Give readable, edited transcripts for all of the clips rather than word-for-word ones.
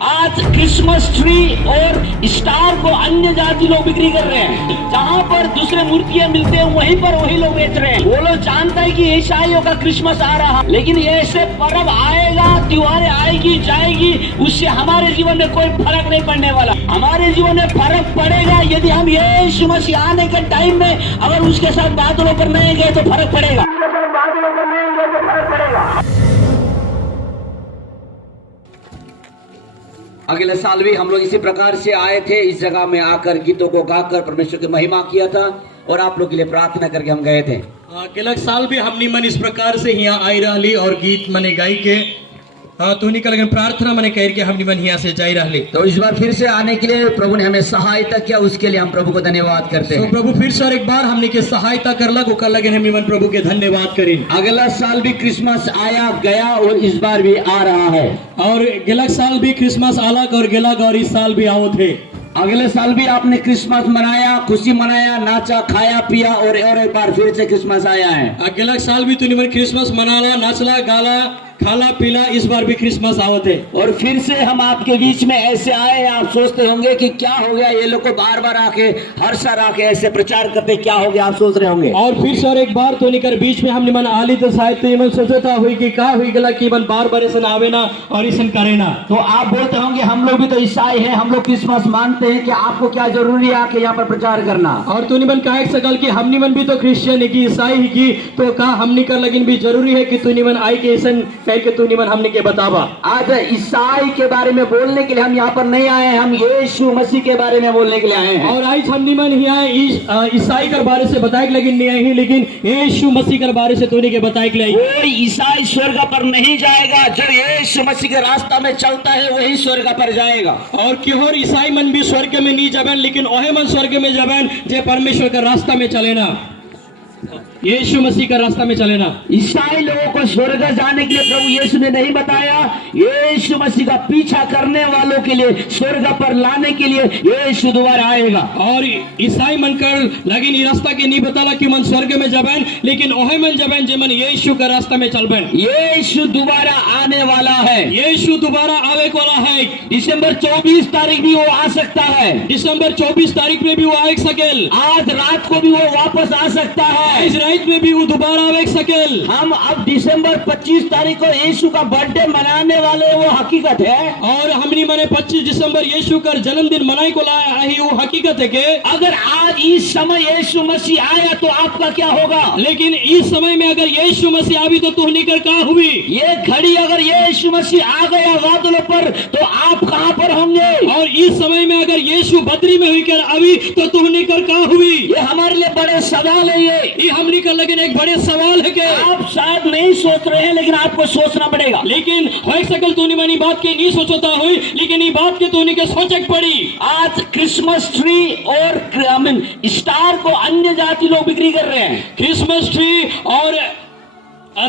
आज Christmas tree और star को अन्य जाति लोग बिक्री कर रहे हैं। जहाँ पर दूसरे मूर्तियाँ मिलते हैं वहीं पर वही लोग बेच रहे हैं। वो लोग जानता है कि ईसाइयों का क्रिसमस आ रहा, लेकिन ये ऐसे पर्व आएगा, त्योहार आएगी जाएगी, उससे हमारे जीवन में कोई फर्क नहीं पड़ने वाला। हमारे जीवन में फर्क पड़ेगा यदि हम यीशु मसीह आने के टाइम में अगर उसके साथ बादलों पर नहीं गए तो फर्क पड़ेगा। बादलों पर नहीं गए तो फर्क पड़ेगा। अगले साल भी हम लोग इसी प्रकार से आए थे, इस जगह में आकर गीतों को गाकर परमेश्वर की महिमा किया था और आप लोग के लिए प्रार्थना करके हम गए थे। गेलक साल भी हमनी मन इस प्रकार से यहाँ आई रहली और गीत मने गाई के तो निकल गए प्रार्थना मने कह के हमनी मन यहाँ से जाई रहली। तो इस बार फिर से आने के लिए प्रभु ने हमें सहायता किया, उसके लिए हम प्रभु को धन्यवाद करते हैं। तो प्रभु फिर से और एक बार हमने के सहायता करला को कर लगे हमनी मन प्रभु के धन्यवाद करें। अगला साल भी क्रिसमस आया गया और इस बार भी आ रहा है और गेलक साल भी क्रिसमस आलक और गेलक और इस साल भी आओ थे। अगले साल भी आपने क्रिसमस मनाया, खुशी मनाया, नाचा, खाया, पिया और एक बार फिर से क्रिसमस आया है। गेलक साल भी तूने क्रिसमस मनाला, नाचला, गाला, खाला पीला, इस बार भी क्रिसमस आवत है और फिर से हम आपके बीच में ऐसे आए। आप सोचते होंगे कि क्या हो गया, ये लोग को बार बार आके हर साल आके ऐसे प्रचार करते, क्या हो गया आप सोच रहे होंगे। और फिर से और एक बार तो निकर बीच में हम निमन आली तो शायद तो मन सोचता हुई कि क्या हुई गला कि मन बार बार ऐसा आवे ना और ऐसा करे ना। तो आप बोलते होंगे हम लोग भी तो ईसाई हैं, हम लोग क्रिसमस मानते हैं, कि आपको क्या जरूरी है आके यहाँ पर प्रचार करना। और तू निमन कहा सकल कि हम निमन भी तो क्रिश्चियन है कि ईसाई है कि तो कहा हम निकर लेकिन भी जरूरी है कि तू निमन आई के ऐसा कह के तू निमन हमने के बतावा। आज ईसाई के बारे में बोलने के लिए हम यहाँ पर नहीं आए हैं, हम यीशु मसीह के बारे में बोलने के लिए आए हैं। और आज हम निमन ही आए ईसाई के बारे से बताए लेकिन नहीं आई, लेकिन यीशु मसीह के बारे से तूने के बताए के लिए कोई ईसाई स्वर्ग पर नहीं जाएगा, जो यीशु मसीह के रास्ता में चलता है वही स्वर्ग पर जाएगा। और क्यों ईसाई मन भी स्वर्ग में नहीं जाबन, लेकिन ओहे मन स्वर्ग में जाबन जे परमेश्वर का रास्ता में चले ना, यीशु मसीह का रास्ता में चले ना। ईसाई लोगों को स्वर्ग जाने के लिए प्रभु यीशु ने नहीं बताया, यीशु मसीह का पीछा करने वालों के लिए स्वर्ग पर लाने के लिए यीशु दोबारा आएगा। और ईसाई मन कर लेकिन ये रास्ता के नहीं बताला कि मन स्वर्ग में जाबन, लेकिन ओहे मन जाबन जे मन यीशु का रास्ता में चलबन। यीशु दोबारा आने वाला है, यीशु दोबारा आवे वाला है। दिसंबर 24 तारीख भी वो आ सकता है, दिसंबर 24 तारीख में भी वो आ सकेल, आज रात को भी वो वापस आ सकता है, इस रात में भी वो दोबारा आ सकेल। हम अब दिसंबर 25 तारीख को यीशु का बर्थडे मनाने वाले, वो हकीकत है। और हमने मने 25 दिसंबर यीशु का जन्मदिन मनाई को लाया है, वो हकीकत है कि अगर आज इस समय यीशु मसीह आया तो आपका क्या होगा। लेकिन इस समय में अगर यीशु मसीह आवी तो तू निकर कहाँ हुई। ये घड़ी अगर यीशु मसीह आ गया बादलों पर तो आप कहाँ पर होंगे। और इस समय में अगर यीशु बद्री में हुई कर अभी तो तू निकर कहाँ हुई। ये हमारे लिए बड़े सवाल है, ये हम निकर लेकिन एक बड़े सवाल है कि आप शायद नहीं सोच रहे हैं, लेकिन आपको सोचना पड़ेगा। लेकिन हो सकल तूने मनी बात के नहीं सोचता हुई, लेकिन ये बात के तूने के सोचक पड़ी। आज क्रिसमस ट्री और स्टार को अन्य जाति लोग बिक्री कर रहे हैं। क्रिसमस ट्री और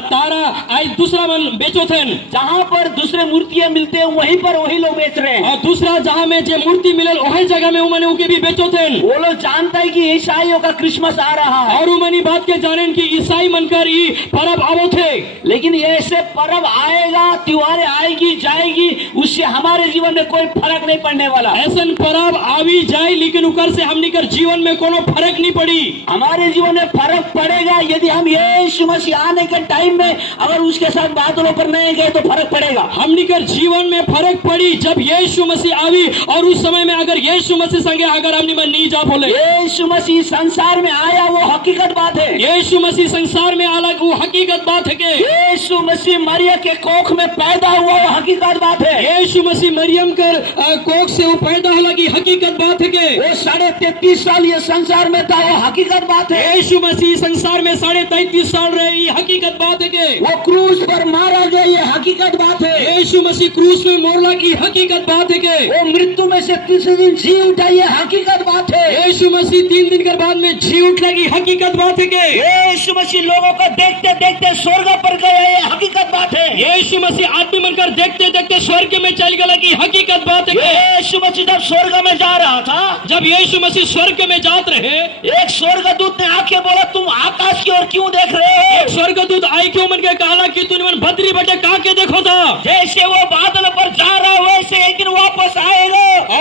तारा आज दूसरा मन बेचो थे, जहाँ पर दूसरे मूर्तियाँ मिलते हैं वहीं पर वही लोग बेच रहे हैं। और दूसरा जहाँ में जो मूर्ति मिलल वही जगह में उमने उनके भी बेचो थे। वो लोग जानता है कि ईसाइयों का क्रिसमस आ रहा है और उमनी बात के जाने कि ईसाई मनकर ये पर्व आवो थे, लेकिन ये ऐसे पर्व आएगा, त्योहार आएगी जाएगी, उससे हमारे जीवन में कोई फर्क नहीं पड़ने वाला। ऐसा पर्व आवी जाए लेकिन उकर से हमनी कर जीवन में कोनो फर्क नहीं पड़ी। हमारे जीवन में फर्क पड़ेगा यदि हम यीशु मसीह आने के टाइम में अगर उसके साथ बादलों पर नहीं गए तो फर्क पड़ेगा। हमनी कर जीवन में फर्क पड़ी जब यीशु मसीह आवी, और उस समय में अगर यीशु मसीह संगे अगर हमनी में नहीं जा बोले। यीशु मसीह संसार में आया वो हकीकत बात है। यीशु मसीह संसार में अलग वो हकीकत बात है कि यीशु मसीह मरियम के कोख में पैदा हुआ वो हकीकत बात है। यीशु मसीह मरियम कर कोख से वो पैदा लगी हकीकत बात है कि वो 33.5 साल ये संसार में था, वो हकीकत बात है। यीशु मसीह संसार में 33.5 साल रहे, ये हकीकत बात है कि वो क्रूस पर मारा गया, ये हकीकत बात है। यीशु मसीह क्रूस में मोरला की हकीकत बात है कि वो मृत्यु में से तीसरे दिन जी उठा, ये हकीकत बात है। यीशु मसीह 3 दिन के बाद में जी उठ लगी हकीकत बात है कि यीशु मसीह लोगों को देखते देखते स्वर्ग पर गए, ये हकीकत बात है। यीशु मसीह आदमी बनकर देखते देखते स्वर्ग में चल गया की हकीकत बात है। यीशु मसीह जब स्वर्ग में जा रहा था, जब यीशु मसीह स्वर्ग में जात रहे, एक स्वर्गदूत ने आके बोला तुम आकाश की ओर क्यों देख रहे हो। एक स्वर्गदूत आई क्यों मन के कहा कि तूने मन बद्री बटे कहा के देखो था। जैसे वो बादल पर जा रहा है वैसे एक दिन वापस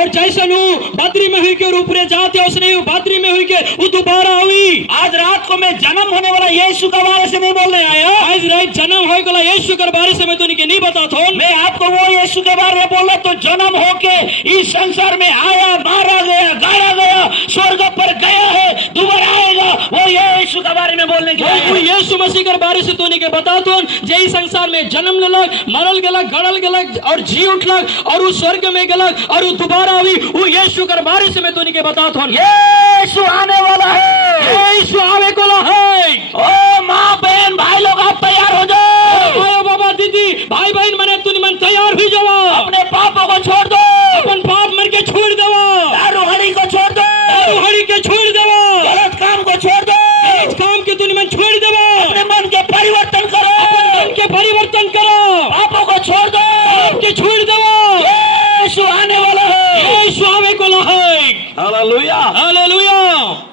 और जैसे नु बद्री में हुई के ऊपरे जाते उसने बद्री में हुई के वो दोबारा हुई। आज रात को मैं जन्म होने वाला यीशु के बारे से नहीं बोलने आया। आज रात जन्म होए गला यीशु के बारे से मैं तो नहीं बता थो। मैं आपको वो यीशु के बारे में बोला तो जन्म होके इस संसार में आया, मारा गया, गाड़ा गया, स्वर्ग पर गया है, दोबारा आएगा, वो यीशु के बारे में बोलने के वो लिए। यीशु मसीह के बारे से तो नहीं के बता थो। जे इस संसार में जन्म लेलक, मरल गेलक, गड़ल गेलक और जी उठलक और उस स्वर्ग में गेलक और वो दोबारा हुई, वो यीशु के बारे से मैं तो नहीं के बता थो। यीशु आने वाला है, यीशु आवे को है। ओ माँ बहन भाई लोग आप तैयार हो जाओ। आयो बाबा दीदी भाई बहन मने तुनी मन तैयार हुई जावा। अपने पापों को छोड़ दो, अपन पाप मर के छोड़ देवा, दारू हड़ी को छोड़ दो, दारू हड़ी के छोड़ देवा, गलत काम को छोड़ दो, इस काम के तुनी मन छोड़ देवा, अपने मन के परिवर्तन करो, मन के परिवर्तन करो, पापों को छोड़ दो, पाप के छोड़ देवा। यीशु आने वाला है। यीशु आवे को है। हालेलुया। हालेलुया।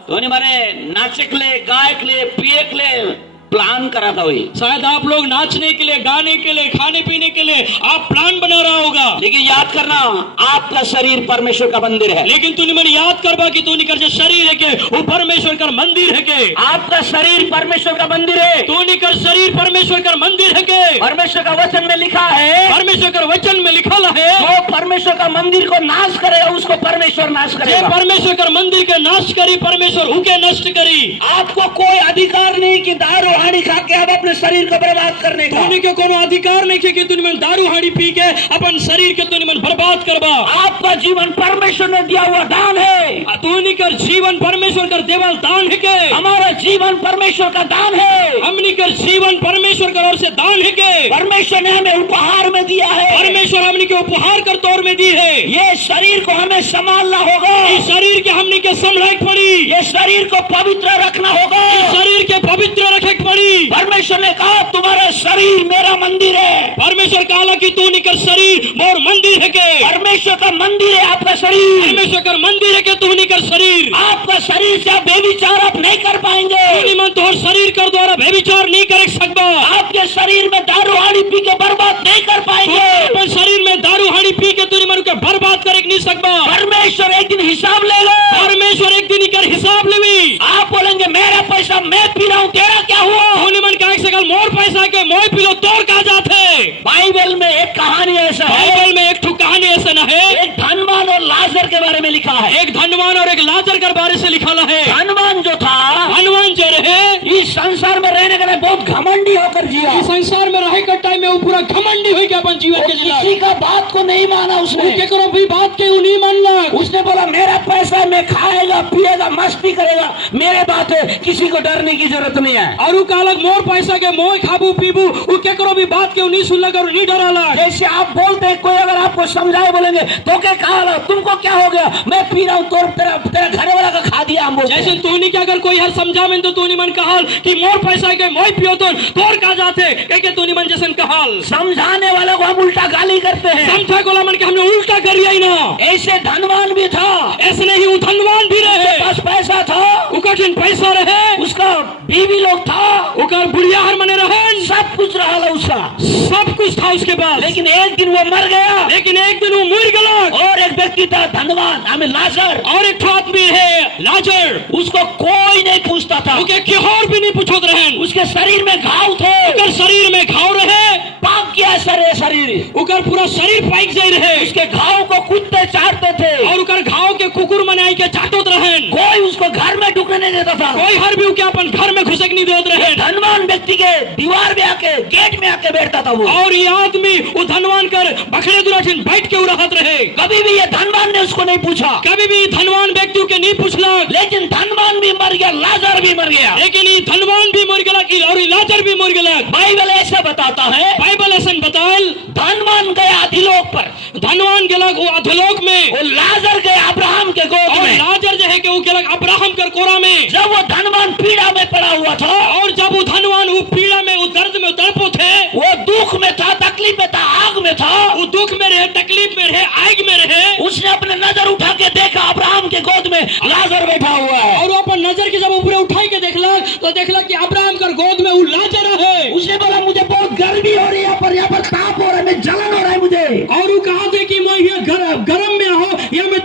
तो नहीं माने नाचक ले, गायक ले, पियक ले प्लान करा था वही। शायद आप लोग नाचने के लिए, गाने के लिए, खाने पीने के लिए आप प्लान बना रहा होगा। लेकिन याद करना आपका शरीर परमेश्वर का मंदिर है। लेकिन तूने मन याद करबा कि तूने कर जो शरीर है के वो परमेश्वर का मंदिर है के। आपका शरीर परमेश्वर का मंदिर है। तूने कर शरीर परमेश्वर का मंदिर है के। परमेश्वर का वचन में लिखा है, परमेश्वर का वचन में लिखा है, जो परमेश्वर का मंदिर को नाश करेगा उसको परमेश्वर नाश जे करेगा। परमेश्वर का मंदिर के नाश करी परमेश्वर उके नष्ट करी। आपको कोई अधिकार नहीं कि दारू हाड़ी खा के आप अपने शरीर को बर्बाद करने का। तूने के कोनो अधिकार नहीं कि तूने मन दारू हाड़ी पी के अपन शरीर के तूने मन बर्बाद करबा। आपका जीवन परमेश्वर ने दिया हुआ दान है। तूने कर जीवन परमेश्वर का देवल दान है के। हमारा जीवन परमेश्वर का दान है। हमने कर जीवन परमेश्वर का ओर से दान है के। परमेश्वर ने हमें उपहार में दिया है। परमेश्वर हमने के उपहार कर तौर में दी है। ये शरीर को हमें संभालना होगा। इस शरीर के हमने के संभालना पड़ी। ये शरीर को पवित्र रखना होगा। इस शरीर के पवित्र रखे पड़ी। परमेश्वर ने कहा तुम्हारा शरीर मेरा मंदिर है। परमेश्वर कहा कि तू निकर शरीर मोर मंदिर है के। परमेश्वर का मंदिर है आपका शरीर। परमेश्वर का मंदिर है के तू निकर शरीर। आपका शरीर से आप बेविचार आप नहीं कर पाएंगे। तूने मन तोहर शरीर कर द्वारा बेविचार नहीं कर सकबा। आपके शरीर में दारू हाड़ी पी के बर्बाद नहीं कर पाएंगे। अपन शरीर में दारू हाड़ी पी के तूने मन के बर्बाद करे नहीं सकबा। परमेश्वर एक दिन हिसाब लेगा। परमेश्वर एक दिन कर हिसाब लेवी। आप बोलेंगे मेरा पैसा मैं पी रहा हूँ, तेरा क्या हुआ? तूने मन का एक सकल मोर पैसा के मोय पिलो तोड़ का जाते। बाइबल में एक कहानी ऐसा है। बाइबल में एक ठो कहानी ऐसा न है। एक धनवान और लाजर के बारे में लिखा है। एक धनवान और एक लाजर के बारे से लिखा है। धनवान जो था, धनवान जो रहे इस संसार में रहने के लिए बहुत घमंडी होकर जिया। इस संसार में रहे का टाइम में वो पूरा घमंडी हुई के अपन जीवन के जिला। किसी का बात को नहीं माना उसने। केकरो भी बात के उ नहीं मानला। उसने बोला मेरा पैसा मैं खाएगा, पिएगा, मस्ती करेगा, मेरे बात है, किसी को डरने की जरूरत नहीं है। और का अलग मोर पैसा के मोय खाबू पीबू उ केकरो भी बात के नहीं सुनलक और नहीं डराला। जैसे आप बोलते हैं, कोई अगर आपको समझाए बोलेंगे तो क्या कहा तुमको क्या हो गया, मैं पी रहा हूँ, तो तेरा घरे वाला का खा दिया हम बोलते हैं। जैसे तूने क्या अगर कोई हर समझावे तो तूने मन कहल कि मोर पैसा के मोय पियो तो तोड़ का जाते के तूने मन जैसन कहल। समझाने वालों को हम उल्टा गाली करते हैं। समझा को मन के हमने उल्टा कर लिया ही ना। ऐसे धनवान भी था, ऐसे नहीं वो धनवान भी रहे। बस पैसा था, उकठिन पैसा रहे, उसका बीवी लोग था, उकर बुढ़िया हर मने रहे, सब कुछ रहा उसका, सब कुछ था उसके पास। लेकिन एक दिन वो मर गया। लेकिन एक दिन वो मर गया। और एक व्यक्ति था धनवान, हमें लाजर, और एक आदमी है लाजर, उसको कोई नहीं पूछता था। उके किहोर भी नहीं पूछत रहे। उसके शरीर में घाव थे, उकर शरीर में घाव रहे, पाक गया शरीर, उकर पूरा शरीर पाइक जाई रहे। उसके घाव को कुत्ते चाटते थे और उकर घाव के कुकुर मनाई के चाटत रहे। कोई उसको घर में ढुकने नहीं देता था। कोई हर भी उके अपन घर में घुसक नहीं देत रहे। धनवान व्यक्ति के दीवार में आके, गेट में आके बैठता था वो। और ये आदमी वो धनवान कर बखड़े दुराठिन बैठ के रहत रहे। कभी भी ये धनवान ने उसको नहीं पूछा, कभी भी धनवान व्यक्ति के नहीं पूछला। लेकिन धनवान भी मर गया, लाजर भी मर गया। लेकिन ये धनवान भी मर गया और लाजर भी मर गया। बाइबल ऐसा बताता है, बाइबल ऐसा बतायल धनवान गया अधोलोक पर, धनवान गेला वो अधोलोक में, वो लाजर गया अब्राहम के गोद और में। लाजर जो है कि वो गेला अब्राहम कर कोरा में। जब वो धनवान पीड़ा में पड़ा हुआ था, और जब वो धनवान वो पीड़ा में, वो दर्द में तड़पो थे, वो दुख में था, तकलीफ में था, आग में था, वो दुख में रहे, तकलीफ में रहे, आग में रहे। उसने अपने नजर उठा के देखा अब्राहम के गोद में लाजर बैठा हुआ है। और वो अपन नजर की जब ऊपर उठाई के देखला तो देखला कि अब्राहम कर गोद में वो लाजर है। उसने बोला मुझे बहुत गर्मी हो रही है, यहाँ पर ताप हो रहा है, मैं जलन हो रहा है मुझे। और वो कहा थे कि मैं ये गरम में हो या मैं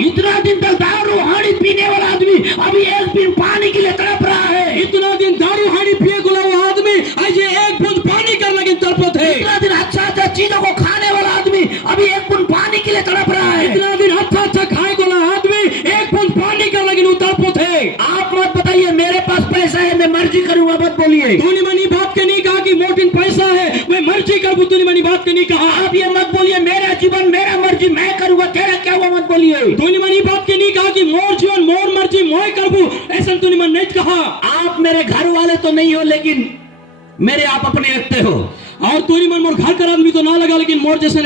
इतना दिन तक दारू हाड़ी पीने वाला आदमी अभी एक दिन पानी के लिए तड़प रहा है। इतना दिन दारू हाड़ी पिए गुला वो आदमी आज ये एक बूंद पानी कर लगे तड़पत है। इतना दिन अच्छा अच्छा चीजों को खाने वाला आदमी अभी एक बूंद पानी के लिए तड़प रहा है। इतना दिन अच्छा अच्छा खाए गुला आदमी एक बूंद पानी कर लगे तड़पत है। आप मत बताइए मेरे पास पैसा है मैं मर्जी करूंगा, मत बोलिए। तूने मनी बात के नहीं कहा कि मोटिन पैसा है मैं मर्जी कर, तूने मनी बात के नहीं कहा। आप ये मत बोलिए मेरा जीवन मेरा मर्जी मैं करूंगा, तेरा क्या हुआ, मत बोलिए। तूने मनी बात के नहीं कहा कि मोर जीवन मोर मर्जी मैं करबू, ऐसा तूने मन नहीं कहा। आप मेरे घर वाले तो नहीं हो लेकिन मेरे आप अपने लगते हो। और तूने मन मोर घर का आदमी तो ना लगा लेकिन मोर जैसे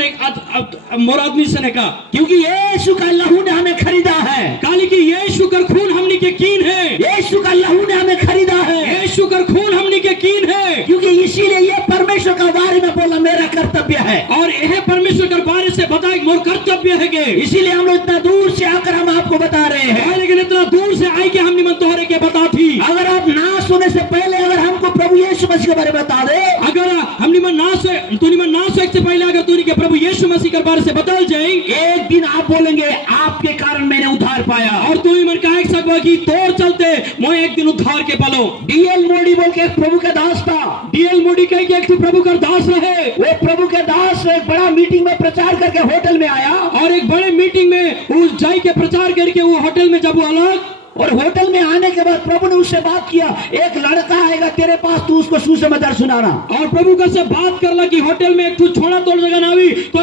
मोर आदमी से ने कहा, क्योंकि यीशु का लहू ने हमें खरीदा है। काली की यीशु का खून हमने के कीन है। यीशु का लहू ने हमें खरीदा है। यीशु का खून हमने के कीन है। क्योंकि इसीलिए ये परमेश्वर का बारे में बोला मेरा कर्तव्य है। और यह परमेश्वर के बारे से बताए मोर कर्तव्य है के। इसीलिए हम लोग इतना दूर से आकर हम आपको बता रहे हैं। लेकिन इतना दूर से आई के हमने मन तोहरे के बता थी। अगर आप नाश होने से पहले अगर हमको प्रभु यीशु मसीह के बारे में बता दे, अगर हमने मन नाश से पहले अगर तूने के प्रभु यीशु मसीह के बारे से बता जाए, एक दिन आप बोलेंगे आपके कारण मैंने उद्धार पाया। और तू मन कह सकता कि तोड़ चलते मैं एक दिन उद्धार के पालो। डीएल मोदी बोल के एक प्रभु का दास था। डीएल मोदी कह के एक प्रभु का दास रहे। वो प्रभु के दास एक बड़ा मीटिंग में प्रचार करके होटल में आया और एक बड़े मीटिंग में उस जाई के प्रचार करके वो होटल में जब वो अलग और होटल में आने के बाद प्रभु ने उससे बात किया, एक लड़का आएगा तेरे पास तू उसको सुसमाचार सुनाना। और प्रभु का से बात करला कि होटल में एक तू छोड़ा तोड़ जगह ना हुई तो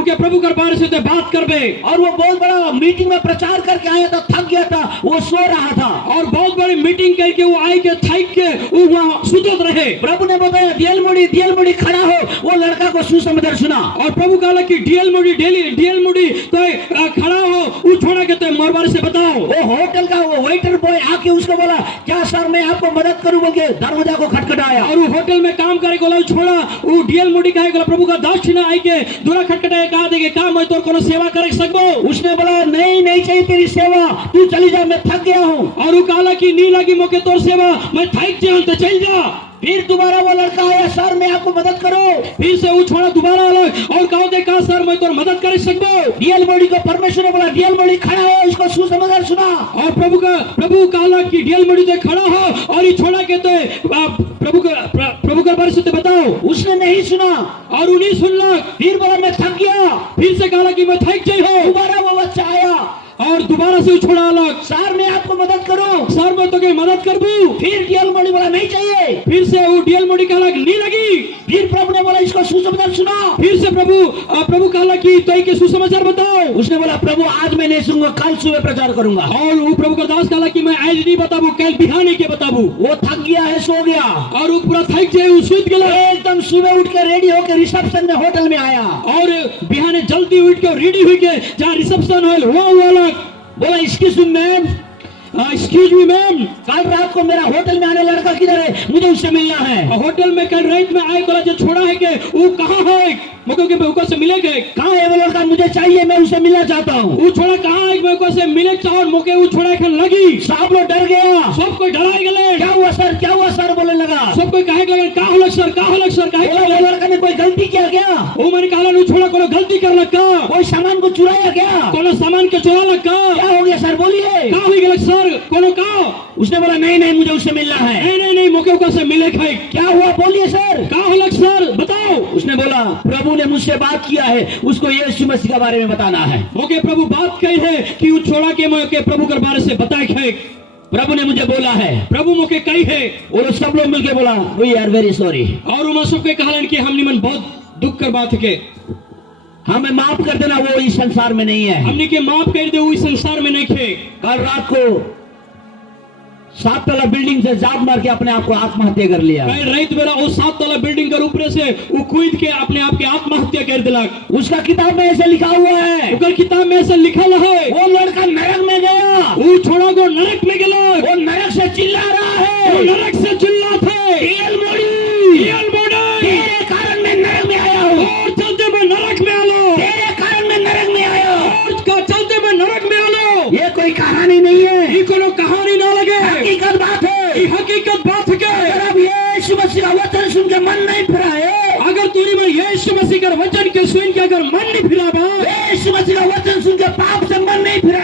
उके प्रभु के बारे से तो बात करबे। और वो बहुत बड़ा मीटिंग में प्रचार करके आया था, थक गया था, वो सो रहा था। और बहुत बड़ी मीटिंग करके वो आई के थक के वो वहां सुतत रहे। प्रभु ने बताया डीएल मोदी खड़ा हो, वो लड़का को सुसमाचार सुना। और प्रभु कहा कि डीएल मोदी तो खड़ा हो, वो छोड़ा के तो मोर बारे से बताओ। वो होटल का वो वेटर बॉय आके उसको बोला क्या सर मैं आपको मदद करूं बोल के दरवाजा को खटखटाया। और वो होटल में काम करे को छोड़ा वो डीएल मोदी कहे को प्रभु का दास छिना आई के दूरा खटखटाया, कहा देगे काम मैं तोर कोनो सेवा कर सकबो। उसने बोला नहीं चाहिए तेरी सेवा, तू चली जा मैं थक गया हूं। और वो कहा कि नहीं लगी मोके तोर सेवा, मैं थक गया हूं तो चल जा। फिर दोबारा वो लड़का आया, सर मैं आपको मदद करो। फिर से वो छोड़ा दोबारा अलग और कहो दे कहा सर मैं तो मदद कर सकबो। डीएल मोदी को परमेश्वर ने बोला डीएल मोदी खड़ा हो, इसको सुसमाचार सुना। और प्रभु कहा कि डीएल मोदी तो खड़ा हो और ये छोड़ा के तो प्रभु के बारे से तो बताओ। उसने नहीं सुना और उन्हीं सुनला। फिर बोला मैं थक गया। फिर से कहा कि मैं थक गई हो। दोबारा वो बच्चा आया और दोबारा से छोड़ा अलग, सर मैं आपको मदद करूं, सर मैं तो के मदद कर दूं। फिर डीएल मोदी बोला नहीं चाहिए। फिर से वो डीएल मोदी कहा नहीं लगी। फिर प्रभु ने बोला इसको सुसमाचार सुना। फिर से प्रभु कहा कि तो के सुसमाचार बताओ। उसने बोला प्रभु आज मैं नहीं सुनूंगा, कल सुबह प्रचार करूंगा। और वो प्रभु का दास कहा कि मैं आज नहीं बताबू, कल बिहाने के बताबू। वो थक गया है, सो गया और वो पूरा थक जाए, वो सूत गया। एकदम सुबह उठ के रेडी होकर रिसेप्शन में होटल में आया और बिहाने जल्दी उठ के रेडी हुई के जहाँ रिसेप्शन है बोला excuse me ma'am, excuse me ma'am, कल रात को मेरा होटल में आने लड़का किधर है, मुझे उससे मिलना है। होटल में कल रात में आए को जो छोड़ा है के वो कहाँ है, मुझे से मिलेगा। कहाँ है वो लड़का, मुझे चाहिए, मैं उससे मिलना चाहता हूँ। वो छोड़ा कहाँ है, मेरे से मिले चाहो मुके वो छोड़ा खन लगी। सब लोग डर गया, सब कोई डराए गए। क्या हुआ सर बोलने लगा। सब कोई कहे लगा का होलक सर कहे लड़का ने कोई गलती किया क्या। वो मैंने कहा वो छोड़ा कोनो गलती कर लगा, कोई सामान को चुराया क्या, कोनो सामान के चुरा लगा। क्या हो गया सर, बोलिए का हो गया सर, कोनो का। उसने बोला नहीं मुझे उससे मिलना है। नहीं मुके से मिले खाई। क्या हुआ बोलिए सर, का होलक सर बताओ। उसने बोला प्रभु ने मुझसे बात किया है, उसको यीशु मसीह के बारे में बताना है। मुके प्रभु बात कही है कि वो छोड़ा के मुके प्रभु के बारे से बताए खाए। प्रभु ने मुझे बोला है, प्रभु मुके कही है। और सब लोग मिलके बोला वी आर वेरी सॉरी। और उन सबके कहलन कि हमने मन बहुत दुख कर बात के हमें माफ कर देना, वो इस संसार में नहीं है। हमने के माफ कर दे, वो इस संसार में नहीं थे। कल रात को 7 तला बिल्डिंग से जाप मार के अपने आप को आत्महत्या कर लिया। कल रात मेरा वो 7 तला बिल्डिंग के ऊपर से वो कूद के अपने आप के आत्महत्या कर दिलक। उसका किताब में ऐसे लिखा हुआ है, उसका किताब में ऐसे लिखा है। वो लड़का नरक में गया, वो छोड़ा को नरक में गया। वो नरक से चिल्ला रहा है, वो नरक से चिल्ला थे डीएल मोदी तेरे कारण मैं नरक में आया हूँ, और चलते मैं नरक में आलो, तेरे कारण मैं नरक में आया हूँ, और चलते मैं नरक में आलो। ये कोई कहानी नहीं है, ये कोनो कहानी ना लगे, हकीकत बात है। ये हकीकत बात है। अगर अब यीशु मसीह का वचन सुन के मन नहीं फिरा है, अगर तूने में यीशु मसीह का वचन के सुन के अगर मन नहीं फिरा बा, यीशु मसीह का वचन सुन के पाप से मन नहीं फिरा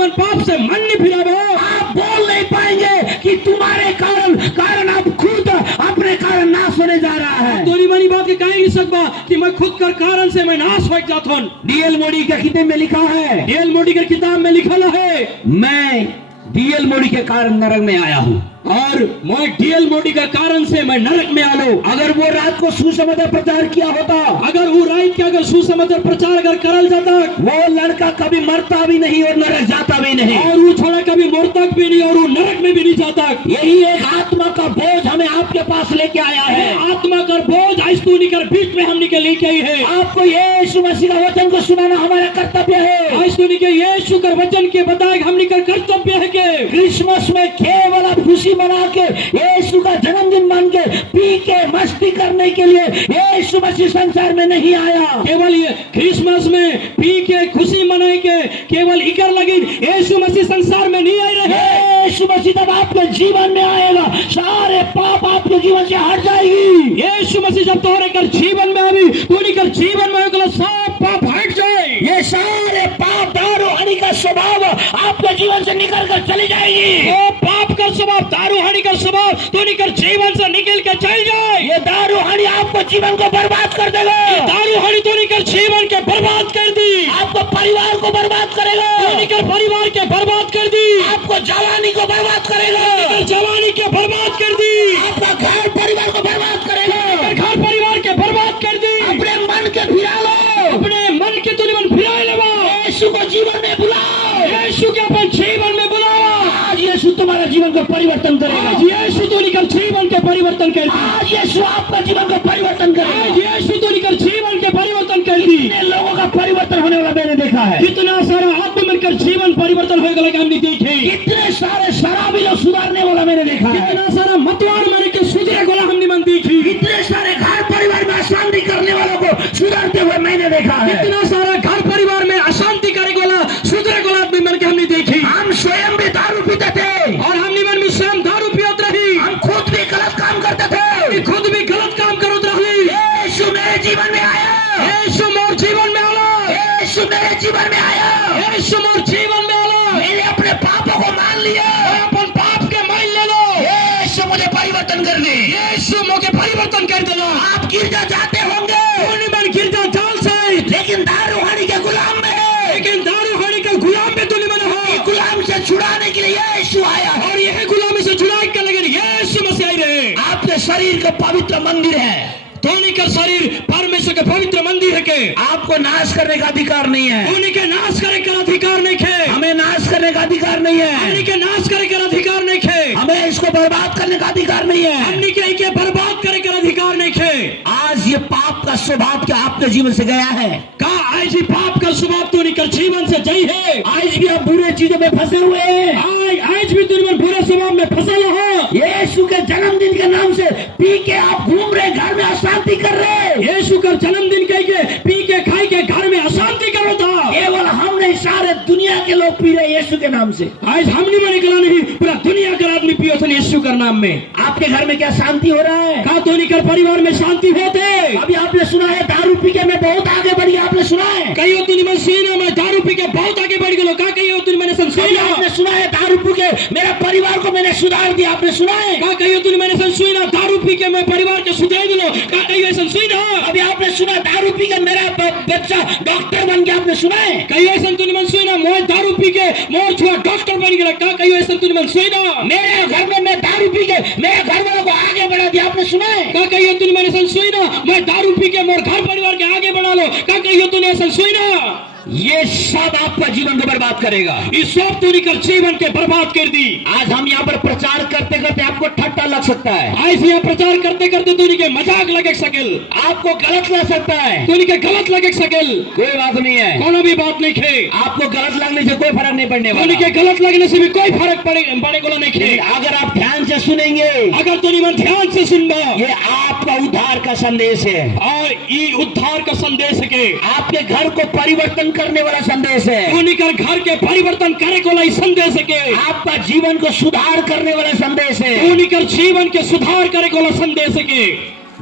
मन पाप से मन नहीं फिराबो, आप बोल नहीं पाएंगे कि तुम्हारे कारण आप खुद अपने कारण नाश होने जा रहा है। तोनी मनी बात के कह नहीं सकबा कि मैं खुद कर कारण से मैं नाश हो जात हूं। डीएल मोदी के किताब में लिखा है, डीएल मोदी के किताब में लिखल है, मैं डीएल मोदी के कारण नरक में आया हूँ और मैं डीएल मोदी का कारण से मैं नरक में आलो। अगर वो रात को सुसमाचार प्रचार किया होता, अगर वो रात के अगर सुसमाचार प्रचार अगर करल जाता, वो लड़का कभी मरता भी नहीं और नरक जाता भी नहीं, और वो छोड़ा कभी मरतक भी नहीं और वो नरक में भी नहीं जाता। यही एक आत्मा का बोझ हमें आपके पास लेके आया है। आत्मा का बोझ आज तू निकर बीच में हम निकल लेके आई है। आपको यीशु मसीह का वचन को सुनाना हमारा कर्तव्य है। आज तू निकल यीशु का वचन के बताए हम निकल कर्तव्य है के क्रिसमस में केवल आप खुशी मना के यीशु का जन्मदिन मान के पी के मस्ती करने के लिए यीशु मसीह संसार में नहीं आया। केवल ये क्रिसमस में पी के खुशी मनाए के केवल इकर लगी यीशु मसीह संसार में नहीं आए रहे। यीशु मसीह जब आपके जीवन में आएगा सारे पाप आपके जीवन से हट जाएगी। यीशु मसीह जब तोहरे कर जीवन में आवी तू निकर जीवन में होगा सब पाप हट जाए। ये सारे पाप दारूहानी का स्वभाव आपके जीवन से निकल कर चली जाएगी। वो पाप का स्वभाव दारूहानी का स्वभाव तो निकर जीवन से निकल के चल जाए। ये दारूहानी आपको जीवन को बर्बाद कर देगा। दारूहानी तो निकर जीवन के बर्बाद कर दी, आपको परिवार को बर्बाद करेगा, तो निकर परिवार के बर्बाद कर दी, आपको जवानी को बर्बाद करेगा, निकर जवानी के बर्बाद कर दी, आपका घर परिवार को बर्बाद करेगा, घर परिवार के बर्बाद कर दी। अपने मन के फिरा लो, अपने मन के तुम मन फिराए लेवा। यीशु को जीवन में बुलाओ, यीशु के अपन जीवन में बुलावा। आज यीशु तुम्हारा जीवन को परिवर्तन करेगा। आज यीशु तो निकर जीवन के परिवर्तन कर दी। आज यीशु आपका जीवन को परिवर्तन करेगा। आज यीशु तो निकर जीवन के परिवर्तन कर दी। कितने लोगों का परिवर्तन होने वाला मैंने देखा है। कितना सारा आत्मा मिलकर जीवन परिवर्तन हो गया हमने देखे। कितने सारे शराबी लोग सुधारने वाला मैंने देखा है। कितना सारा मतवार मैंने के सुधरे गोला हमने मन देखी। कितने सारे घर परिवार में अशांति करने वालों को सुधारते हुए मैंने देखा है। कितना सारा घर परिवार में अशांति करे गोला सुधरे गोला आदमी मन के हमने देखी। हम स्वयं भी दारू पीते थे और हमने मन में स्वयं दारू पियत रही। हम खुद भी गलत काम करते थे, खुद भी गलत काम करत रही। यीशु मेरे जीवन में आया, यीशु मोर जीवन में आला, यीशु मेरे जीवन में आया, यीशु मोर जीवन में आला। मैंने अपने पापों को मान लिया, अपन पाप के मान ले लो। यीशु मुझे परिवर्तन कर दे, यीशु मुझे परिवर्तन कर देना। आप गिरजा जाते होंगे, मन गिरजा जाल से, लेकिन दारूहानी के गुलाम में है, लेकिन दारूहानी का गुलाम में तुम मन हो। गुलाम से छुड़ाने के लिए यीशु आया और यह गुलामी से छुड़ाने के लिए यीशु मसीह आए रहे। आपके शरीर का पवित्र मंदिर है, धोनी का शरीर परमेश्वर का पवित्र मंदिर है के आपको नाश करने का अधिकार नहीं है। धोनी के नाश करे का अधिकार नहीं है। हमें नाश करने का अधिकार नहीं है। हमने के नाश करे का अधिकार नहीं है। हमें इसको बर्बाद करने का अधिकार नहीं है। हमने के बर्बाद करे का अधिकार नहीं है। आज ये पाप का स्वभाव क्या आपके जीवन से गया है? का आज ही पाप का स्वभाव तो निकल जीवन से जई है। आज भी आप बुरे चीजों में फंसे हुए हैं। आज भी तुम बुरे स्वभाव में फंसा हो। यीशु के जन्मदिन के नाम से पी के आप घूम रहे, घर में अशांति कर रहे। यीशु का जन्मदिन कह के पी के खाई के घर में अशांति करो था। केवल हम नहीं, सारे दुनिया के लोग पी रहे यीशु के नाम से। आज हमने में निकला नहीं, पूरा दुनिया का आदमी पियो थे यीशु का नाम में। आपके घर में क्या शांति हो रहा है? का तो निकल परिवार में शांति होते। अभी आपने सुना है दारू पी के मैं बहुत आगे बढ़ी, आपने सुना है? कहीं तुम मन सुना मैं दारू पी के बहुत आगे बढ़ गया। का कहीं तुम मैंने सुना? आपने सुना है दारू पी के मेरा परिवार को मैंने सुधार दिया, आपने सुना है? का कहीं तुम मैंने सुना दारू पी के मैं परिवार के सुधार दिलो। का कहीं ऐसा सुना? अभी आपने सुना दारू पी के मेरा बच्चा डॉक्टर बन गया, आपने सुना है? कहीं ऐसा तुम मन सुना मैं दारू पी के मोर छुआ डॉक्टर बन गया। का कहीं ऐसा तुम मन सुना? मेरे घर में मैं दारू पी के मेरे घर वालों को आगे बढ़ा दिया, आपने सुना है? का कहीं तुम मैंने सुना मैं दारू पी के मोर घर परिवार के आगे बढ़ा लो। का कहीं तुमने ऐसा सुना? ये सब आपका जीवन को बर्बाद करेगा। इस सब तो निकल जीवन के बर्बाद कर दी। आज हम यहाँ पर प्रचार करते करते आपको ठट्टा लग सकता है। आज यहाँ प्रचार करते करते तुनी के मजाक लगे सकेल, आपको गलत लग सकता है, तुनी के गलत लगे सकेल। कोई बात नहीं है, कोनो भी बात नहीं खे। आपको गलत लगने से कोई फर्क नहीं पड़ने वाला। तुनी के गलत लगने से भी कोई फर्क पड़े को नहीं खे। अगर आप ध्यान से सुनेंगे, अगर तुनी मन ध्यान से सुनना, ये आपका उद्धार का संदेश है। और ये उद्धार का संदेश के आपके घर को परिवर्तन करने वाला संदेश है। निकल घर के परिवर्तन करे को लाई संदेश के आपका जीवन को सुधार करने वाला संदेश है। निकल जीवन के सुधार करे को लाई संदेश के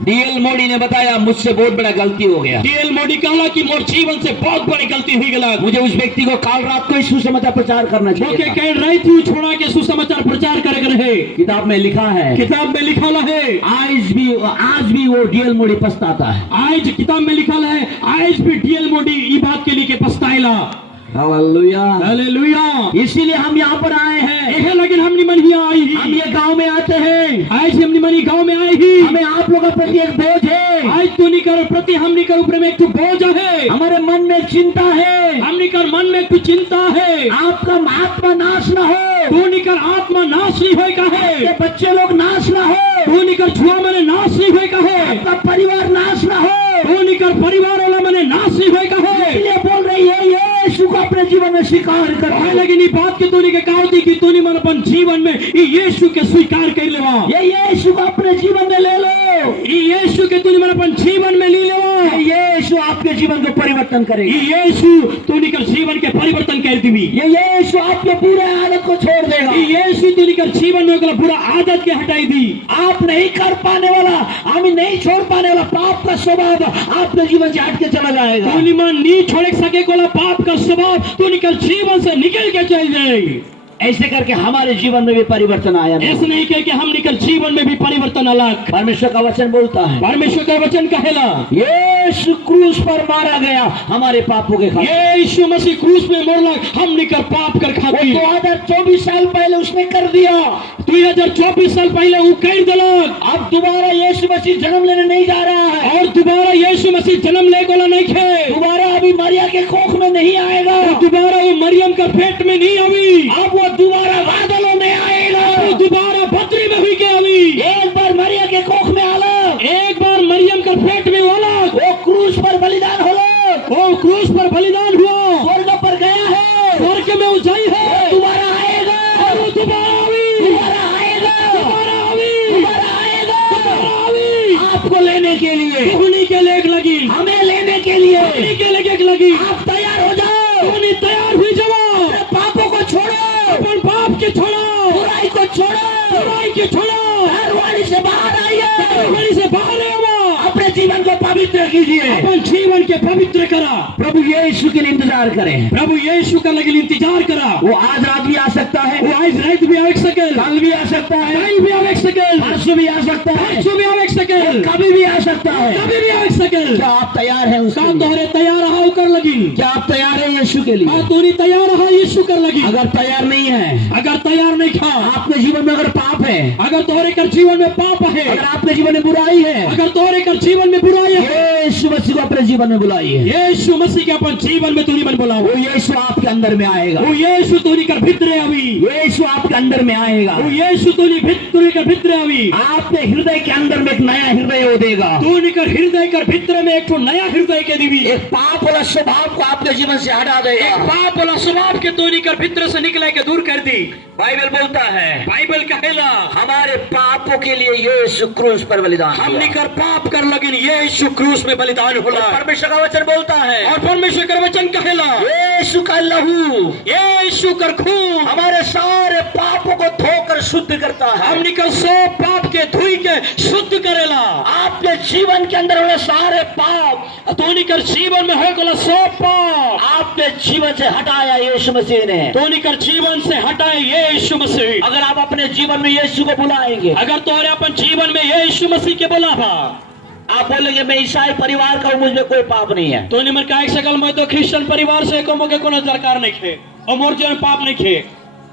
डीएल मोदी ने बताया मुझसे बहुत बड़ा गलती हो गया। डीएल मोदी कहला कि मोर जीवन से बहुत बड़ी गलती हुई गला। मुझे उस व्यक्ति को काल रात को ही सुसमाचार प्रचार करना ओके चाहिए था। कह रही थी छोड़ा के सुसमाचार प्रचार करे रहे। किताब में लिखा है, किताब में लिखा है आज भी वो डीएल मोदी पछताता है। आज किताब में लिखा है आज भी डीएल मोदी ये बात के लिए के पछताएला। Hallelujah hallelujah. इसीलिए हम यहाँ पर आए हैं। एहे लेकिन हमनी मन ही आई ही। हम ये गांव में आते हैं। आज हमनी मनी गांव में आई ही। हमें आप लोगों के प्रति एक बोझ है। आज तो निकर प्रति हमनी कर ऊपर में एक बोझ है। हमारे मन में एक चिंता है। हमनी कर मन में कुछ चिंता है। आपका आत्मा नाश न हो। तू निकर आत्मा नाश नहीं होए का है। ये बच्चे लोग नाश न हो। तू निकर छुआ मने नाश नहीं होए का है। आपका परिवार नाश न हो। तू निकर परिवार वाला मने नाश नहीं होए का है। इसलिए बोल रही है यीशु को अपने जीवन में स्वीकार कर। लेकिन ये बात के तूने के कहा थी कि तूने मन अपन जीवन में ये यीशु के स्वीकार कर लेवा। ये यीशु को अपने जीवन में ले लो। ये यीशु के तूने मन अपन जीवन में ले लेवा। यीशु आपके जीवन को परिवर्तन करेगा। ये यीशु तूने कर जीवन के परिवर्तन कर दी। ये यीशु आपके बुरे आदत को छोड़ देगा। ये यीशु तूने कर जीवन में अगला बुरा आदत के हटाई दी। आप नहीं कर पाने वाला, हम नहीं छोड़ पाने वाला पाप का स्वभाव आपके जीवन से हट के चला जाएगा। तूने मन नहीं छोड़ सके कोला पाप का स्वभाव तूने कर जीवन से निकल के चल जाए। ऐसे करके हमारे जीवन में भी परिवर्तन आया। ऐसे नहीं कह के हम निकल जीवन में भी परिवर्तन अलग। परमेश्वर का वचन बोलता है, परमेश्वर का वचन कहेला यीशु क्रूस पर मारा गया हमारे पापों के खातिर। यीशु मसीह क्रूस में मरला हम निकर पाप कर खातिर। 2024 साल पहले उसने कर दिया। 2024 साल पहले वो कर दिलक। अब दोबारा यीशु मसीह जन्म लेने नहीं जा रहा है। और दोबारा यीशु मसीह जन्म ले वाला नहीं खे। दोबारा अभी मरिया के कोख में नहीं आएगा। दोबारा वो मरियम का पेट में नहीं आवी। अब वो दोबारा बादलों में आएगा। वो दोबारा बद्री में हुई के आवी। एक बार मरिया के कोख में अलग, एक बार मरियम का पेट में अलग। वो क्रूस पर बलिदान होला, वो क्रूस पर बलिदान हुआ। स्वर्ग पर गया है, स्वर्ग में ऊंचाई है। दोबारा आएगा। और वो दोबारा आवी। दोबारा आएगा। दोबारा आवी। दोबारा आएगा। दोबारा आवी। आपको लेने के लिए, उन्हीं के लेख लगी। हमें लेने के लिए उन्हीं के लेख लगी। आप तैयार हो जाओ। उन्हीं तैयार हुई जाओ। अपने पापों को छोड़ो, अपन पाप के छोड़ो। बुराई को छोड़ो, बुराई के छोड़ो। हरवाड़ी से बाहर आइए। हरवाड़ी से बाहर आओ। अपने जीवन को पवित्र कीजिए। अपन जीवन के पवित्र करा। प्रभु यीशु के लिए इंतजार करें। प्रभु यीशु का लगे इंतजार करा। वो आज रात भी आ सकता है, वो आज रात भी आ सके, कल भी आ सकता है, कल भी आ सके, परसों भी आ सकता है, परसों भी आ सके, कभी भी आ सकता है, कभी भी आ सके। क्या आप तैयार हैं उसके काम लिए? तोहरे तैयार रहा कर लगी। क्या आप तैयार हैं यीशु के लिए? हाँ तोरी तैयार रहा यीशु कर लगी। अगर तैयार नहीं है, अगर तैयार नहीं खा, आपके जीवन में अगर पाप है, अगर तोहरे कर जीवन में पाप है, अगर आपके जीवन में बुराई है, अगर तोहरे कर जीवन में बुराई है, यीशु मसीह को अपने जीवन में बुलाइए। यीशु मसीह के अपन जीवन में तूने मन बुलाओ। वो यीशु आपके अंदर में आएगा। वो यीशु तूने कर भितरे अभी। यीशु आपके अंदर में आएगा। वो यीशु तूने कर भितरे अभी। आपके हृदय के अंदर में एक नया हृदय वो देगा। तूने कर हृदय कर भितरे में एक नया हृदय के दिवी। एक पाप वाला स्वभाव को आपके जीवन से हटा देगा। एक पाप वाला स्वभाव के तूने कर भितर से निकले के दूर कर दी। बाइबल बोलता है, बाइबल कहेला हमारे पापों के लिए यीशु क्रूस पर बलिदान हम हुआ। निकर पाप कर लगिन यीशु क्रूस में बलिदान होला। परमेश्वर का वचन बोलता है, और परमेश्वर का वचन कहेला यीशु का लहू, यीशु कर खून हमारे सारे पापों को धोकर शुद्ध करता है। हम निकर सो पाप के धुई के शुद्ध करेला। आपके जीवन के अंदर वाले सारे पाप तो निकर जीवन में हो गला सो पाप आपके जीवन से हटाया यीशु मसीह ने। तो निकर जीवन से हटाए यीशु मसीह। अगर आप अपने जीवन में यीशु को बुलाएंगे, अगर तोरे अपन जीवन में यीशु मसीह के बुलावा, आप बोलेंगे मैं ईसाई परिवार का हूं, मुझ में कोई पाप नहीं है। तो निमन का एक सकल मैं तो क्रिश्चियन परिवार से कमो के कोनो दरकार नहीं खे और मोर जीवन पाप नहीं खे।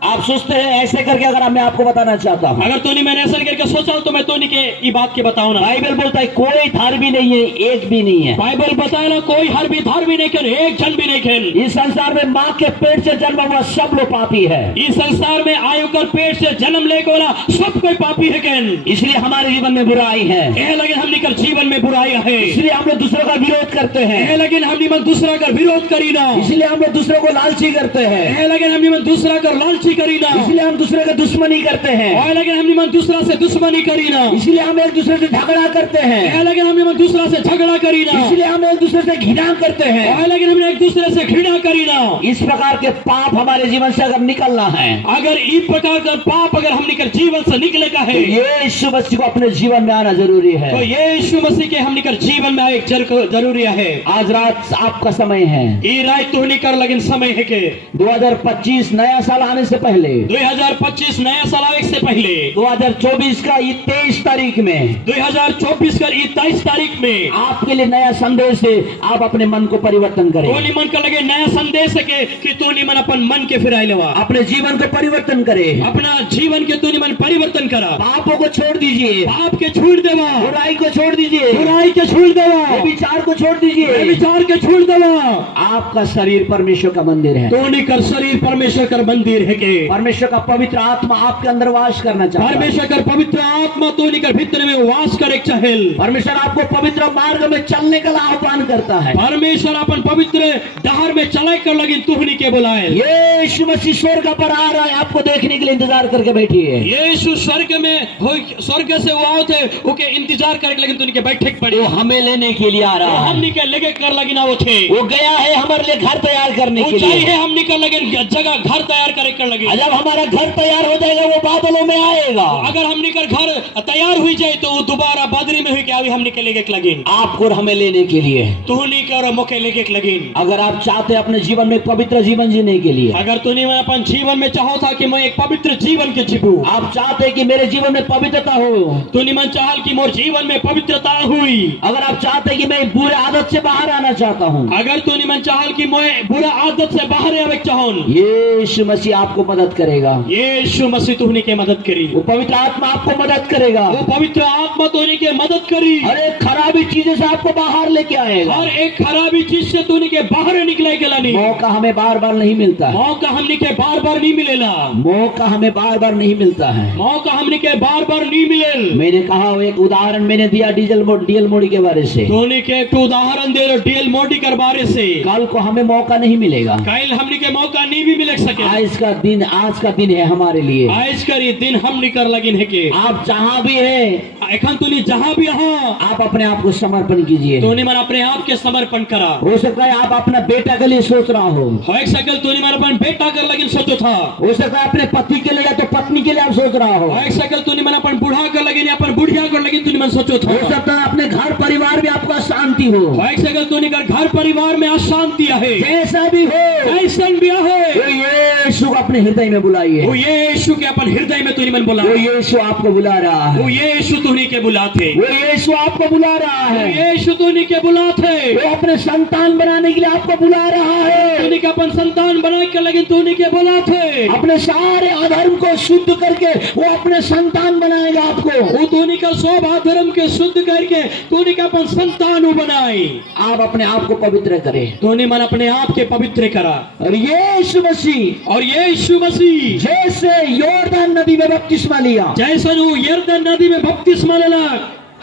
आप सोचते हैं ऐसे करके, अगर मैं आपको बताना चाहता हूँ, अगर तूने मैंने ऐसा करके सोचा तो मैं तूने के ये बात के बताऊं ना। बाइबल बोलता है कोई धार्मी नहीं है, एक भी नहीं है। बाइबल बताया कोई हर भी धार भी नहीं कर, एक जन भी नहीं खेल। इस संसार में माँ के पेट से जन्म हुआ सब लोग पापी है। इस संसार में आयु कर पेट से जन्म लेके वाला सब कोई पापी है केन। इसलिए हमारे जीवन में बुराई है। यह लगे हम निकल जीवन में बुराई है। इसलिए हम लोग दूसरों का विरोध करते हैं। यह लगे हम निमन दूसरा का विरोध करी ना। इसलिए हम लोग दूसरों को लालची करते हैं। यह लगे हम निमन दूसरा का लालची करीना इसलिए हम दूसरे का दुश्मनी करते हैं, और लगे हम निमन दूसरा से दुश्मनी करीना इसलिए हम एक दूसरे से झगड़ा करते हैं, और लगे हम निमन दूसरा से झगड़ा करीना इसलिए हम एक दूसरे से घृणा करते हैं। और लगे हम एक दूसरे से घृणा करीना। इस प्रकार के पाप हमारे जीवन से अगर निकलना है, अगर इस प्रकार का पाप अगर हम निकल जीवन से निकले का तो है, यीशु मसीह को अपने जीवन में आना जरूरी है। तो ये यीशु मसीह के हम निकल जीवन में आए जरूरी है। आज रात आपका समय है, ये रात तो निकल लेकिन समय है के 2025 नया साल आने से पहले, 2025 नया साल आने से पहले 2024 का ये 23 तारीख में, 2024 का 23 तारीख में आपके लिए नया संदेश है। आप अपने मन को परिवर्तन करें, तो निमन का लगे नया संदेश है कि तू निमन अपन मन के फिराई लेवा, अपने जीवन को परिवर्तन करें, अपना जीवन के तू निमन परिवर्तन करा, पापों को छोड़ दीजिए, पाप के छोड़ देवा, बुराई को छोड़ दीजिए, बुराई के छोड़ देवा, विचार को छोड़ दीजिए, विचार के छोड़ देवा। आपका शरीर परमेश्वर का मंदिर है, तो निकर शरीर परमेश्वर का मंदिर है के परमेश्वर का पवित्र आत्मा आपके अंदर वास करना चाहता है, परमेश्वर का पवित्र आत्मा तो निकर भीतर में वास करे चाहेल। परमेश्वर आपको पवित्र मार्ग में चलने का आह्वान करता है, परमेश्वर अपन पवित्र डहर में चले कर लगी तुहनी के बुलाए। यीशु मसीह स्वर्ग पर आ रहा है, आपको देखने के लिए इंतजार करके बैठी है। यीशु स्वर्ग में स्वर्ग से वो थे ओके इंतजार करके लेकिन तुनके बैठे पड़े, वो हमें लेने के लिए आ रहा है, हम निकल लगे कर लगी ना वो थे, वो गया है हमारे लिए घर तैयार करने के ऊंचाई लिए। है हम निकल लगे जगह घर तैयार करे कर लगे। जब हमारा घर तैयार हो जाएगा वो बादलों में आएगा, अगर हम निकल घर तैयार हुई जाए तो वो दोबारा बदरी में हुई के अभी हम निकलेगे लगिन आपको और हमें लेने के लिए। तू निकल मौके लेके लगिन। अगर आप चाहते हैं अपने जीवन में पवित्र जीवन जीने के लिए, अगर तूने मैं अपन जीवन में चाहो था कि मैं एक पवित्र जीवन के जीवू, आप चाहते हैं कि मेरे जीवन में पवित्रता हो, तूने मन चाहल कि मोर जीवन में पवित्रता हुई, अगर आप चाहते हैं कि मैं बुरे आदत से बाहर आना चाहता हूँ, अगर तूने मन चाहल कि मैं बुरा आदत से बाहर आवे चाहूं, यीशु मसीह आपको मदद करेगा, यीशु मसीह तुहनी के मदद करी, वो पवित्र आत्मा आपको मदद करेगा, वो पवित्र आत्मा तुहनी के मदद करी, हर एक खराबी चीजों से आपको बाहर लेके आएगा। हर एक खराबी चीज से तुहनी के बाहर निकले गेला नहीं। मौका हमें बार बार नहीं मिलता है, मौका हमने के बार बार नहीं मिलेला, मौका हमें बार बार नहीं मिलता है, मौका हमने के बार बार नहीं मिलेल। मैंने कहा एक उदाहरण मैंने दिया डीएल मोदी के बारे से, तुहनी के एक उदाहरण दे रहे डीएल मोदी के बारे से, कल को हमें मौका नहीं मिलेगा, कल हमने के मौका नहीं भी मिल सके। आज का दिन है हमारे लिए, आज का ये दिन हम निकर लगिन है के आप जहाँ भी है एखन तुनी जहाँ भी हाँ आप अपने आप को समर्पण कीजिए। तूने मन अपने आप के समर्पण करा। हो सकता है आप अपना बेटा के लिए सोच रहा हो, एक सकल तूने मन अपन बेटा कर लगिन सोचो था, हो सकता है अपने पति के लिए या तो पत्नी के लिए आप सोच रहा हो, एक सकल तूने मन अपन बूढ़ा कर लगिन या अपन बुढ़िया कर लगिन तूने मन सोचो था, हो सकता है अपने घर परिवार में आपको अशांति हो, एक सकल तूने घर परिवार में अशांति है, जैसा भी हो ऐसन भी है, वो यीशु को अपने हृदय में बुलाइए, वो यीशु के अपन हृदय में तूने मन बुला, वो यीशु आपको बुला रहा है, वो यीशु तूने के बुलाते, वो यीशु आपको बुला रहा है, यीशु तूने के बुलाते, वो अपने संतान बनाने के लिए आपको बुला रहा है, तूने के अपन संतान बना के लगिन तूने के बुलाते, अपने सारे अधर्म को शुद्ध करके वो अपने संतान बनाएगा आपको, वो तूने का सब अधर्म के शुद्ध करके तूने का अपन संतान बनाए। आप अपने आप को पवित्र करें, तूने मन अपने आप के पवित्र करा, और यीशु मसीह और यीशु मसीह जैसे यॉर्दन नदी में बपतिस्मा लिया, जैसा वो यरदन नदी में बपतिस्मा लेला,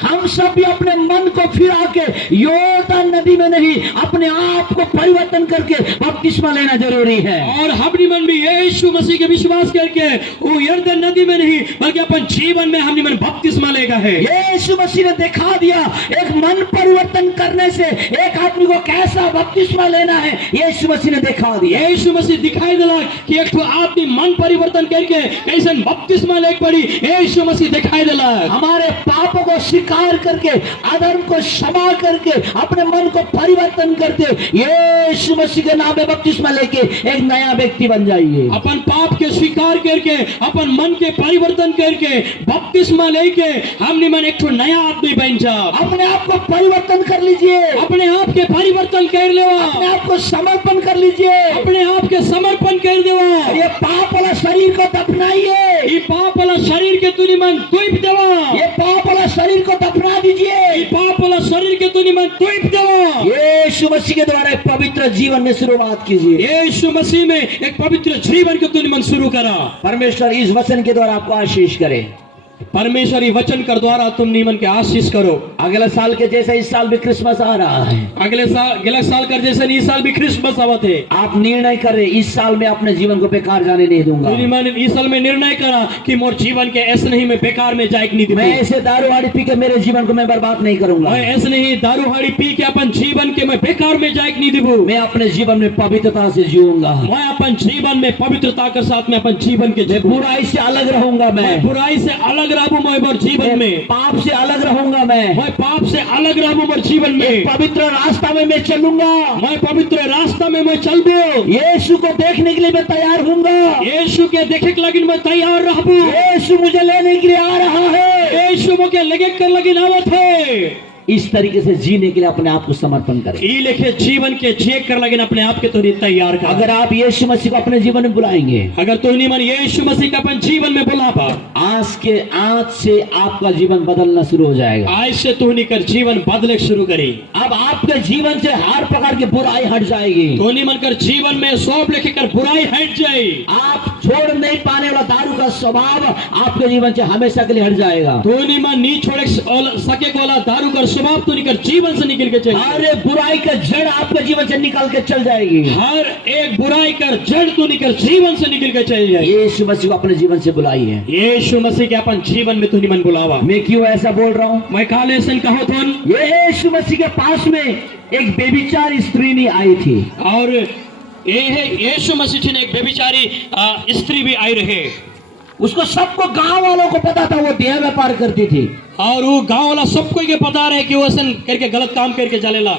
हम सब भी अपने मन को फिरा के यॉर्दन नदी में नहीं अपने आप को परिवर्तन करके बपतिस्मा लेना जरूरी है, और हमने मन भी यीशु मसीह के विश्वास करके वो यरदन नदी में नहीं बल्कि अपन जीवन में हमने मन बपतिस्मा लेगा है। यीशु मसीह ने दिखा दिया एक मन परिवर्तन करने से एक आदमी को कैसा बपतिस्मा लेना है, यीशु मसीह ने दिखा दिया। यीशु मसीह दिखाई दिला कि एक आदमी मन परिवर्तन करके कैसे बपतिस्मा ले पड़ी, यीशु मसीह दिखाई दिला। हमारे पापों को स्वीकार करके अधर्म को क्षमा करके अपने मन को परिवर्तन करते यीशु मसीह के नाम में बपतिस्मा लेके एक नया व्यक्ति बन जाइए। अपन पाप के स्वीकार करके अपन मन के परिवर्तन करके बपतिस्मा लेके हमने मन एक नया आदमी बन जाओ। अपने आप को परिवर्तन कर लीजिए, अपने आप के परिवर्तन कर ले, अपने आप को समर्पण कर लीजिए, अपने आप के समर्पण कर देवा। ये पाप वाला शरीर को दफनाइए, ये पाप वाला शरीर के तुनी मन तुइप देवा, ये पाप वाला शरीर को दफना दीजिए, ये पाप वाला शरीर के तुनी मन तुइप देवा। यीशु मसीह के द्वारा एक पवित्र जीवन में शुरुआत कीजिए। यीशु मसीह में एक पवित्र जीवन के तुनी मन शुरू करा। परमेश्वर इस वचन के द्वारा आपको आशीष करे। परमेश्वरी वचन कर द्वारा तुम नीमन के आशीष करो। अगले साल के जैसे इस साल भी क्रिसमस आ रहा है। अगले साल कर जैसे इस साल भी क्रिसमस आवत है। आप निर्णय करें, इस साल में अपने जीवन को बेकार जाने नहीं दूंगा। नीमन इस साल में निर्णय करा कि मोर जीवन के ऐसे नहीं मैं बेकार में जाए नहीं। मैं ऐसे दारूहाड़ी पी के मेरे जीवन को मैं बर्बाद नहीं करूंगा। मैं ऐसे नहीं दारूहाड़ी पी के अपन जीवन के मैं बेकार में जाए नहीं दूं। मैं अपने जीवन में पवित्रता से जीऊंगा। मैं अपन जीवन में पवित्रता के साथ में अपन जीवन के बुराई से अलग रहूंगा। मैं बुराई से अलग रहूं। मैं जीवन में पाप से अलग रहूंगा। मैं पाप से अलग रहूं। मैं जीवन में पवित्र रास्ता में मैं चलूंगा। मैं पवित्र रास्ता में मैं चल दूं। यीशु को देखने के लिए मैं तैयार हूँगा। यीशु के देखे के लगी मैं तैयार रहूं। यीशु मुझे लेने के लिए आ रहा है। यीशु मुझे लेके कर लगी आवत है। इस तरीके से जीने के लिए अपने आप को समर्पण करें। ये लिखे जीवन के जे कर लगे अपने आप के तो तैयार कर। अगर आप यीशु मसीह को अपने जीवन में बुलाएंगे, अगर तो नहीं मन यीशु मसीह का अपन जीवन में बुलावा, आज से आपका जीवन बदलना शुरू हो जाएगा। आज से तू नहीं कर जीवन बदले शुरू करे। अब आपके जीवन से हर प्रकार की बुराई हट जाएगी। तो नहीं मन कर जीवन में सौंप लेके कर बुराई हट जाए। आप छोड़ नहीं पाने वाला दारू का स्वभाव आपके जीवन से हमेशा के लिए हट जाएगा। तो नहीं मन नहीं छोड़ सके वाला दारू का स्वभाव तो निकल जीवन से निकल के चले। अरे बुराई का जड़ आपके जीवन से निकल के चल जाएगी। हर एक बुराई का जड़ तो निकल जीवन से निकल के चल जाएगी। यीशु मसीह को अपने जीवन से बुलाइए। यीशु मसीह के अपन जीवन में तो नहीं मन बुलावा। मैं क्यों ऐसा बोल रहा हूँ? मैं काले से कहो तो यीशु मसीह के पास में एक बेबिचारी स्त्री नहीं आई थी। और यीशु मसीह ने एक बेबिचारी स्त्री भी आई रहे। उसको सबको गांव वालों को पता था वो देह व्यापार करती थी। और वो गांव वाला सबको ये पता रहे कि वो ऐसा करके गलत काम करके चलेला।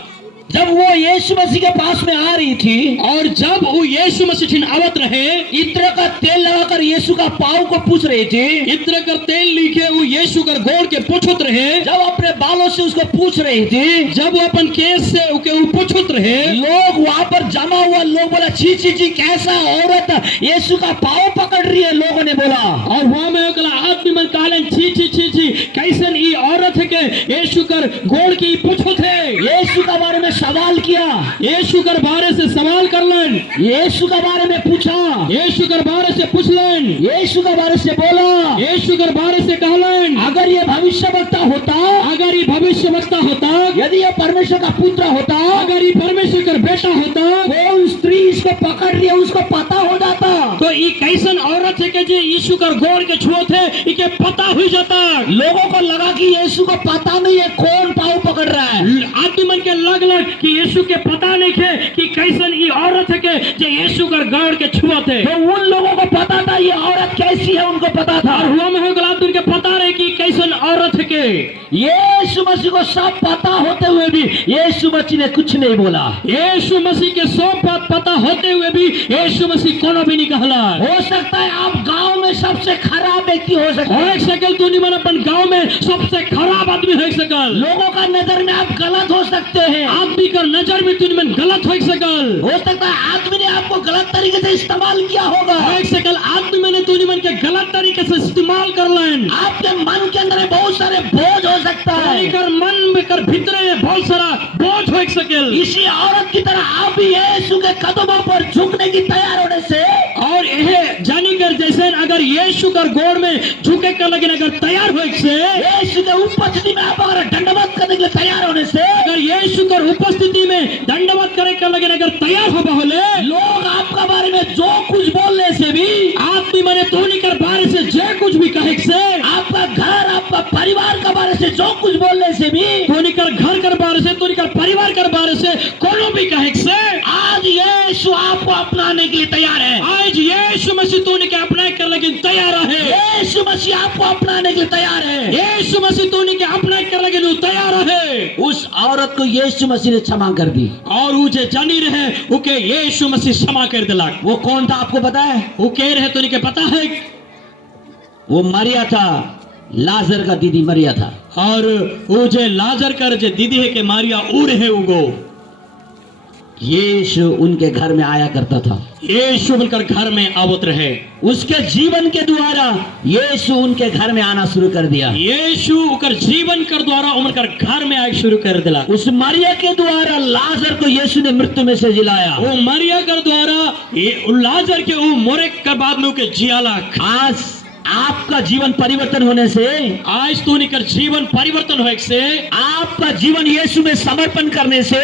जब वो यीशु मसीह के पास में आ रही थी और जब वो यीशु मसीह आवत रहे, इत्र का तेल लगाकर यीशु का पाँव को पूछ रही थी। इत्र का तेल लिखे वो यीशु का गोड़ के पूछत रहे। जब अपने बालों से उसको पूछ रही थी, जब वो अपन केस से वो पूछत रहे, लोग वहां पर जमा हुआ लोग बोला छी छी छी कैसा औरत यीशु का पाँव पकड़ रही है। लोगों ने बोला और वहां में आदमी मन कहलन छी छी छी छी कैसन ई औरत है के यीशु कर गोड़ की पूछत है। यीशु के बारे में सवाल किया, यीशु के बारे से सवाल करलन, यीशु के बारे में पूछा, यीशु के बारे से पूछलन, यीशु के बारे से बोला, यीशु के बारे से कहलन। अगर ये भविष्यवक्ता होता, अगर ये भविष्यवक्ता होता, यदि ये परमेश्वर का पुत्र होता, अगर ये परमेश्वर का बेटा होता, कौन स्त्री इसको पकड़ रही है उसको पता हो जाता। तो ये कैसन औरत है कि जो यीशु का गोड़ के छुओ थे इके पता हो जाता। लोगों को लगा कि यीशु को पता नहीं है कौन पाँव पकड़ रहा है। आदमी मन के लग कि यीशु के पता नहीं है कि कैसन ये औरत है के जो यीशु का गोड़ के छुआ थे। तो उन लोगों को पता था ये औरत कैसी है, उनको पता था। और हुआ में हो गला तुमके पता रहे कि कैसन औरत है के। यीशु मसीह को सब पता होते हुए भी यीशु मसीह ने कुछ नहीं बोला। यीशु मसीह के सब बात पता होते हुए भी यीशु मसीह कोनो भी नहीं कहला। हो सकता है आप गांव में सबसे खराब व्यक्ति हो सकते हो सकल तू नहीं मन अपन गांव में सबसे खराब आदमी हो सकल। लोगों का नजर में आप गलत हो सकते हैं। आदमी का नजर में तू नहीं मन गलत हो सकल। हो सकता है आदमी ने आपको गलत तरीके से इस्तेमाल किया होगा। हो सकल आदमी मैंने तू नहीं मन के गलत तरीके से इस्तेमाल कर लें। आपके मन के अंदर बहुत सारे बोझ हो सकता है। कर मन में कर भीतर में बहुत सारा बोझ हो सकल। इसी औरत की तरह आप भी यीशु के कदमों पर झुकने की तैयार होने से और यह जानी कर जैसे अगर यीशु कर गोड़ में झुके कर लगे अगर तैयार हो से, यीशु के उपस्थिति में आप अगर दंडवत करने के लिए तैयार होने से, अगर यीशु कर उपस्थिति में दंडवत करे कर लगे अगर तैयार हो बोले, लोग आपका बारे में जो कुछ बोलने से भी आदमी मैंने तोनी कर बारे से जो कुछ भी कहे से, आपका घर आपका परिवार के बारे से जो कुछ बोलने से भी, तोनी कर घर कर बारे से तोनी कर परिवार कर बारे से कोनो भी कहे से, आज यीशु आपको अपनाने के लिए तैयार है। आज यीशु मसीह तोनी के अपना कर लगे तैयार है। यीशु मसीह आपको अपनाने के लिए तैयार है। यीशु मसीह तोनी के अपना कर लगे तैयार है। उस औरत को यीशु मसीह ने क्षमा कर दी और वो जो जानी रहे उके यीशु मसीह क्षमा कर दिला। वो कौन था आपको पता है? वो कह रहे तोनी के पता है? वो मरिया था, लाजर का दीदी मरिया था। और वो जो लाजर कर जो दीदी है के मारिया ऊ रहे उगो। यीशु उनके घर में आया करता था। यीशु उनकर घर में आवत रहे। उसके जीवन के द्वारा यीशु उनके घर में आना शुरू कर दिया। यीशु उनकर जीवन कर द्वारा उनकर घर में आए शुरू कर दिला। उस मरिया के द्वारा लाजर को यीशु ने मृत्यु में से जिलाया। वो मरिया कर द्वारा लाजर के वो मोरे के बाद में के जियाला। आज आपका जीवन परिवर्तन होने से, आज तू निकर जीवन परिवर्तन हो से, आपका जीवन यीशु में समर्पण करने से,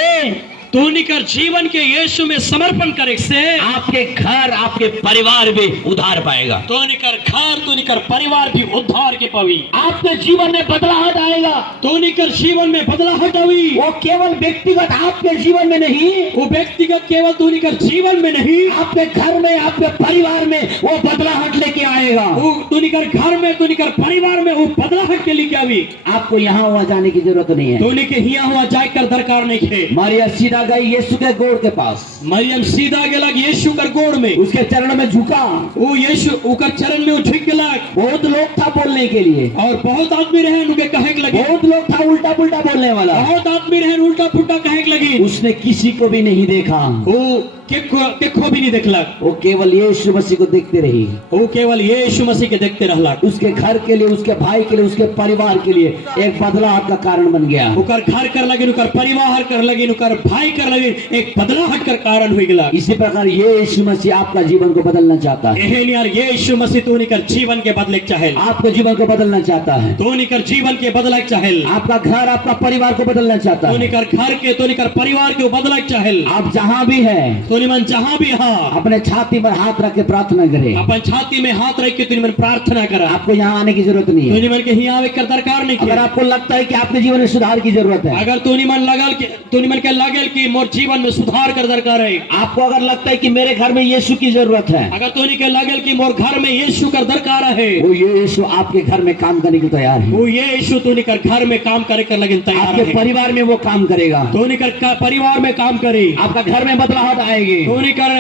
तू निकर जीवन के यीशु में समर्पण करे से आपके घर, आपके परिवार में उद्धार पाएगा। तो निकर घर, तू निकर परिवार भी उद्धार के पावी। आपके जीवन में बदलाहट आएगा। तो निकर जीवन में बदलाहट आवी। वो केवल व्यक्तिगत आपके जीवन में नहीं, वो व्यक्तिगत केवल तू निकर जीवन में नहीं, आपके घर में, आपके परिवार में वो बदलाहट लेके आएगा। वो तू निकर घर में, तू निकर परिवार में वो बदलाहट के लिए आवी। आपको यहाँ वहाँ जाने की जरूरत नहीं है। तो निके हिया हुआ जाकर दरकार नहीं है। मारिया सीधा गई यीशु के गोड़ के पास। मरियम सीधा गेला यीशु कर गोड़ में, उसके चरण में झुका। वो यीशु उकर चरण में झुक गेला। बहुत लोग था बोलने के लिए, और बहुत आदमी रहे उनके कहे के लगे। बहुत लोग था उल्टा पुल्टा बोलने वाला। बहुत आदमी रहे उल्टा पुल्टा कहे के लगी। उसने किसी को भी नहीं देखा। वो केखो भी नहीं देखला। वो केवल यीशु मसीह को देखते रही। वो केवल यीशु मसीह के देखते रहला। उसके घर के लिए, उसके भाई के लिए, उसके परिवार के लिए एक बदलाव का कारण बन गया। उकर घर कर लगे, उकर परिवार कर लगे, उकर भाई कर लगे, एक बदलाहट का कारण हुई गला। इसी प्रकार यीशु मसीह आपका जीवन को बदलना चाहता है। एहन यार यीशु मसीह तो निकर जीवन के बदले चाहे, आपके जीवन को बदलना चाहता है। तो निकर जीवन के बदले चाहे, आपका घर, आपका परिवार को बदलना चाहता तो है। निकर घर के, तो निकर परिवार के बदले चाहे। आप जहाँ भी है, तो निमन जहाँ भी हाँ, अपने छाती पर हाथ रख के प्रार्थना करें। अपन छाती में हाथ रख के तो निमन प्रार्थना करा। आपको यहाँ आने की जरूरत नहीं तो है। निमन के यहाँ आवे कर दरकार नहीं अगर है। आपको लगता है कि आपके जीवन में सुधार की जरूरत है, अगर तो निमन लगल के, तो निमन के लागल कि मोर जीवन में सुधार कर दरकार है। आपको अगर लगता है कि मेरे घर में यीशु की जरूरत है, अगर तो निके लागल कि मोर घर में यीशु कर दरकार है, वो यीशु आपके घर में काम करने को तैयार है। वो यीशु तो निकर घर में काम करे कर लगे तैयार आपके है। परिवार में वो काम करेगा। तो निकर परिवार में काम करे, आपका घर में बदलाहट आएगी। तो निकर